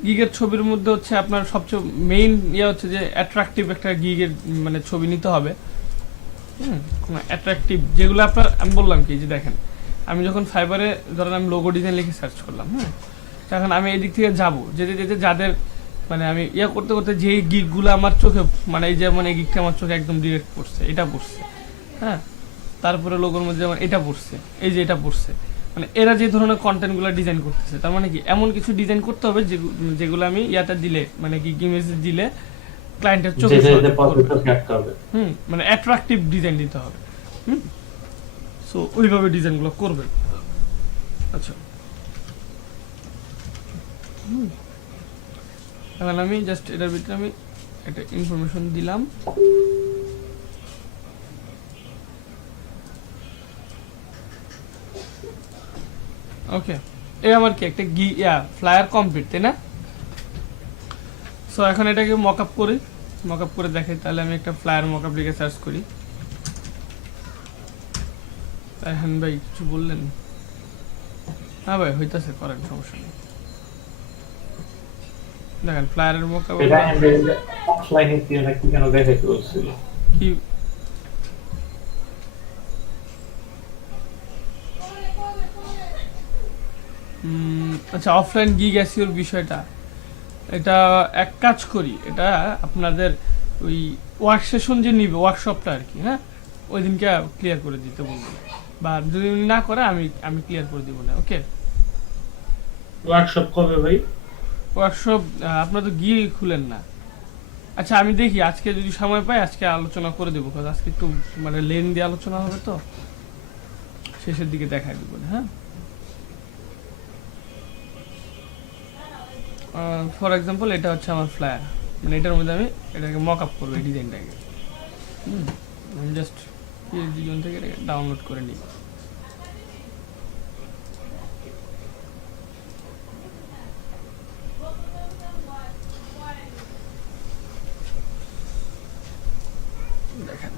গিগের ছবির মধ্যে হচ্ছে আপনার সবচেয়ে মেইন ইয়ে হচ্ছে যে অ্যাট্রাকটিভ একটা গিগের মানে ছবি নিতে হবে। অ্যাট্রাকটিভ যেগুলো আপনার, আমি বললাম কি যে দেখেন, আমি যখন ফাইবারে ধরেন আমি লোগো ডিজাইন লিখে সার্চ করলাম, হ্যাঁ, তখন আমি এই দিক থেকে যাবো, যেতে যেতে যাদের মানে আমি ইয়ে করতে করতে যেই গিগগুলো আমার চোখে মানে এই যেমন এই গিগটা আমার চোখে একদম ডিরেক্ট পড়ছে, এটা পড়ছে, হ্যাঁ, তারপরে লোগোর মধ্যে যেমন এটা পড়ছে, এই যে এটা পড়ছে, মানে এরা যে ধরনের কন্টেন্টগুলো ডিজাইন করতেছে, তার মানে কি এমন কিছু ডিজাইন করতে হবে যেগুলো আমি ইয়াতে দিলে মানে কি ইমেজে দিলে ক্লায়েন্টের চোখে হবে, মানে অ্যাট্রাকটিভ ডিজাইন দিতে হবে। সো ওইভাবে ডিজাইনগুলো করবেন। আচ্ছা, এখন আমি জাস্ট এটার ভিতরে আমি একটা ইনফরমেশন দিলাম। ওকে, এই আমার কি একটা ফ্লায়ার কমপ্লিট, তাই না? সো এখন এটাকে মকআপ করি, মকআপ করে দেখাই। তাহলে আমি একটা ফ্লায়ার মকআপ লিখে সার্চ করি। রায়হান ভাই কিছু বললেন? হ্যাঁ ভাই, হইতাছে, করেন, সমস্যা নেই। দেখেন ফ্লায়ারের মকআপ এটা অফলাইনে কি কেন দেখাইতে বলছিল কি আচ্ছা, অফলাইন গিগ এসইওর বিষয়টা, এটা এক কাজ করি, এটা আপনাদের ওই ওয়ার্ক সেশন যে নিবে, ওয়ার্কশপটা আর কি, হ্যাঁ, ওই দিনকে ক্লিয়ার করে দিতে বলবো, বা যদি না করে আমি ক্লিয়ার করে দিব না। ওকে, ওয়ার্কশপ কবে ভাই? ওয়ার্কশপ আপনারা তো গিয়ে খুলেন না। আচ্ছা, আমি দেখি আজকে যদি সময় পাই আজকে আলোচনা করে দেবো, কারণ আজকে একটু মানে লেন দিয়ে আলোচনা হবে, তো শেষের দিকে দেখাই দেবো। হ্যাঁ, ফর এক্সাম্পল এটা হচ্ছে আমার ফ্লায়ার, মানে এটার মধ্যে আমি এটাকে মক আপ করবো, এই ডিজাইনটাকে। আমি জাস্ট পিএইচডি জোন থেকে এটাকে ডাউনলোড করে নিই। দেখেন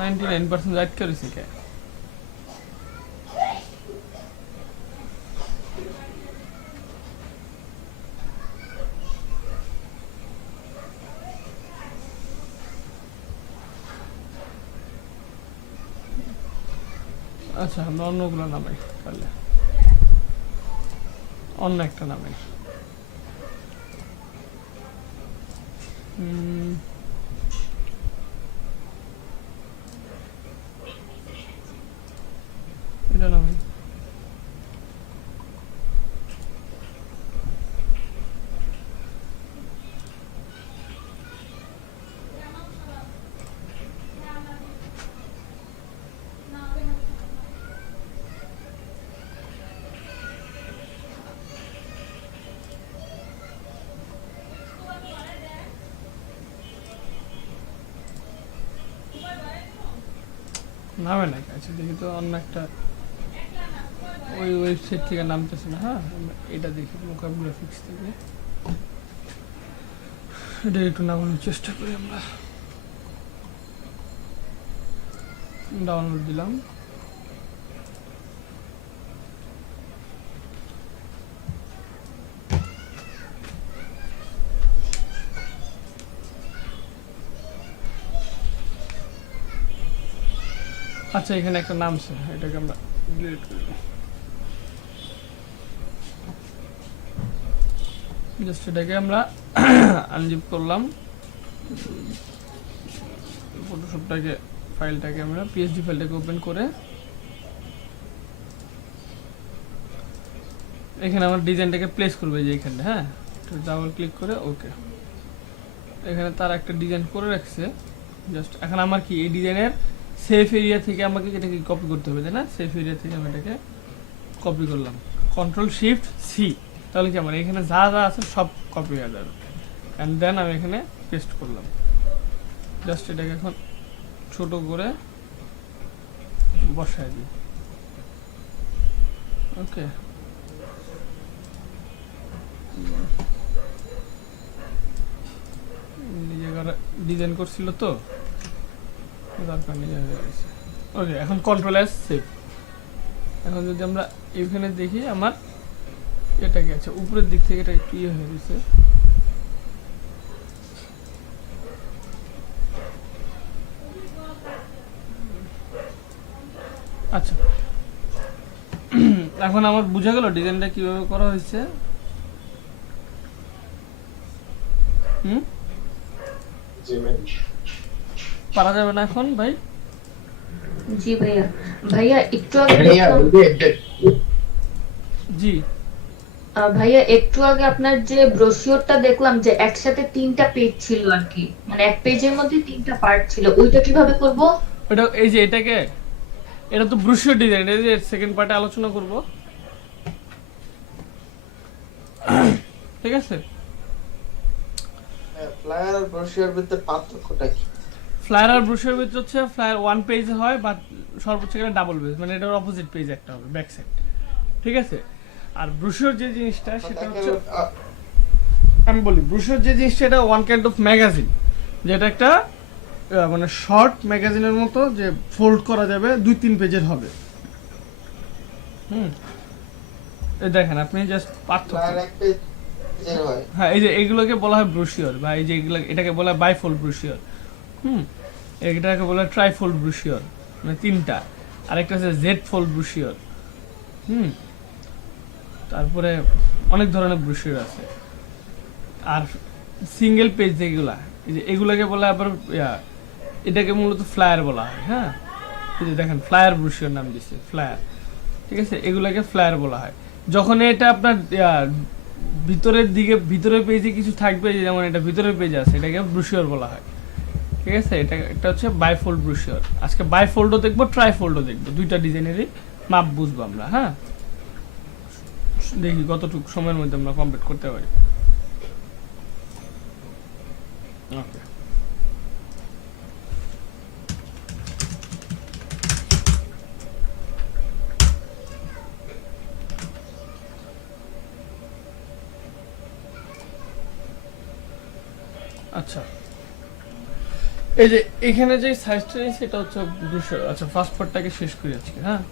नाइन्टी 99% राइट कर इसे क्या अच्छा हम অন্যগুলো নামাই তাহলে অন্য একটা নামাই এটা নামাই নামে না আচ্ছা দেখি তো অন্য একটা ওই ওয়েবসাইট থেকে নামতেছে না হ্যাঁ এটা দেখি মোকাব গ্রাফিক্স থেকে এটা একটু নামানোর চেষ্টা করি আমরা ডাউনলোড দিলাম আচ্ছা এখানে একটা নামছে, এটাকে আমরা ডিলিট করে দিই। জাস্ট এটাকে আমরা আনজিপ করলাম, ফটোশপটাকে ফাইলটাকে আমরা পিএসডি ফাইলটাকে ওপেন করে এখানে আমরা ডিজাইনটাকে প্লেস করবো যে এখানে, হ্যাঁ ডাবল ক্লিক করে ওকে। এখানে তার একটা ডিজাইন করে রাখছে, জাস্ট এখন আমার কি এই ডিজাইনের সেফ এরিয়া থেকে আমাকে এটাকে কপি করতে হবে, তাই না? সেফ এরিয়া থেকে আমি এটাকে কপি করলাম, কন্ট্রোল শিফট সি, তাহলে কি আমার এখানে যা যা আছে সব কপি হয়ে যাবে। অ্যান্ড দেন আমি এখানে পেস্ট করলাম, জাস্ট এটাকে এখন ছোট করে বসায় দিই। ওকে, নিজে ডিজাইন করছিল তো দরকার নেই, হয়ে গেছে। ওকে, এখন কন্ট্রোল এস সেভ। এখন যদি আমরা এখানে দেখি আমার এটা কি আছে, উপরের দিক থেকে এটা একটু হয়ে গেছে। আচ্ছা এখন আমার বোঝা গেল ডিজাইনটা কিভাবে করা হয়েছে। পারা যাবে না এখন ভাই? জি ভাইয়া। ভাইয়া একটু আগে জি ভাইয়া একটু আগে আপনার যে ব্রোশিওরটা দেখলাম যে একসাথে 3টা পেজ ছিল আর কি, মানে এক পেজের মধ্যে 3টা পার্ট ছিল, ওইটা কিভাবে করব? ওটা এই যে এটাকে, এটা তো ব্রুশিওর ডিজাইন, এই যে সেকেন্ড পার্টে আলোচনা করব, ঠিক আছে? ফ্লায়ার আর ব্রোশিওর ভিতরে পার্থক্যটা কি? ফ্লায়ার আর ব্রুশিওর ভিতরে হচ্ছে ফ্লায়ার ওয়ান পেজ হয় বা সর্বোচ্চ গেলে ডাবল পেজ, মানে এটার অপোজিট পেজ একটা হবে ব্যাক সাইড, ঠিক আছে? আর ব্রুশিওর যে জিনিসটা সেটা হচ্ছে, আমি বলি ব্রুশিওর যে জিনিসটা এটা ওয়ান কাইন্ড অফ ম্যাগাজিন, যেটা একটা মানে শর্ট ম্যাগাজিনের মতো, যে ফোল্ড করা যাবে, 2-3 পেজের হবে। এই দেখেন আপনি জাস্ট পার্থক্য, ফ্লায়ার এক পেজের হয়। হ্যাঁ এই যে এইগুলোকে বলা হয় ব্রুশিওর, বা এই যে এগুলো এটাকে বলা হয় বাইফোল্ড ব্রুশিওর, এটাকে বলা হয় ট্রাইফোল্ড ব্রুশিওর, মানে 3টা। আরেকটা আছে জেড ফোল্ড ব্রুশিওর, তারপরে অনেক ধরনের ব্রুশিওর আছে। আর সিঙ্গেল পেজ যেগুলা, এই যে এগুলোকে বলা হয় আবার এটাকে মূলত ফ্লায়ার বলা হয়। হ্যাঁ এই যে দেখেন ফ্লায়ার ব্রুশিওর নাম দিচ্ছে, ফ্লায়ার, ঠিক আছে? এগুলোকে ফ্লায়ার বলা হয় যখন এটা আপনার ভিতরের দিকে, ভিতরের পেজে কিছু থাকবে, যেমন এটা ভিতরের পেজে আছে, এটাকে ব্রুশিওর বলা হয়, ঠিক আছে? এটা হচ্ছে বাইফোল্ড ব্রুশিওর। আজকে বাইফোল্ডও দেখবো, ট্রাইফোল্ডও দেখবো, 2টা ডিজাইনেরই মাপ বুঝবো আমরা। হ্যাঁ দেখি কতটুকু সময়ের মধ্যে আমরা কমপ্লিট করতে পারি। ওকে, আচ্ছা এই যে এখানে যে সাইজটা সেটা হচ্ছে 200। আচ্ছা ফার্স্ট পার্টটাকে শেষ করি আজকে। হ্যাঁ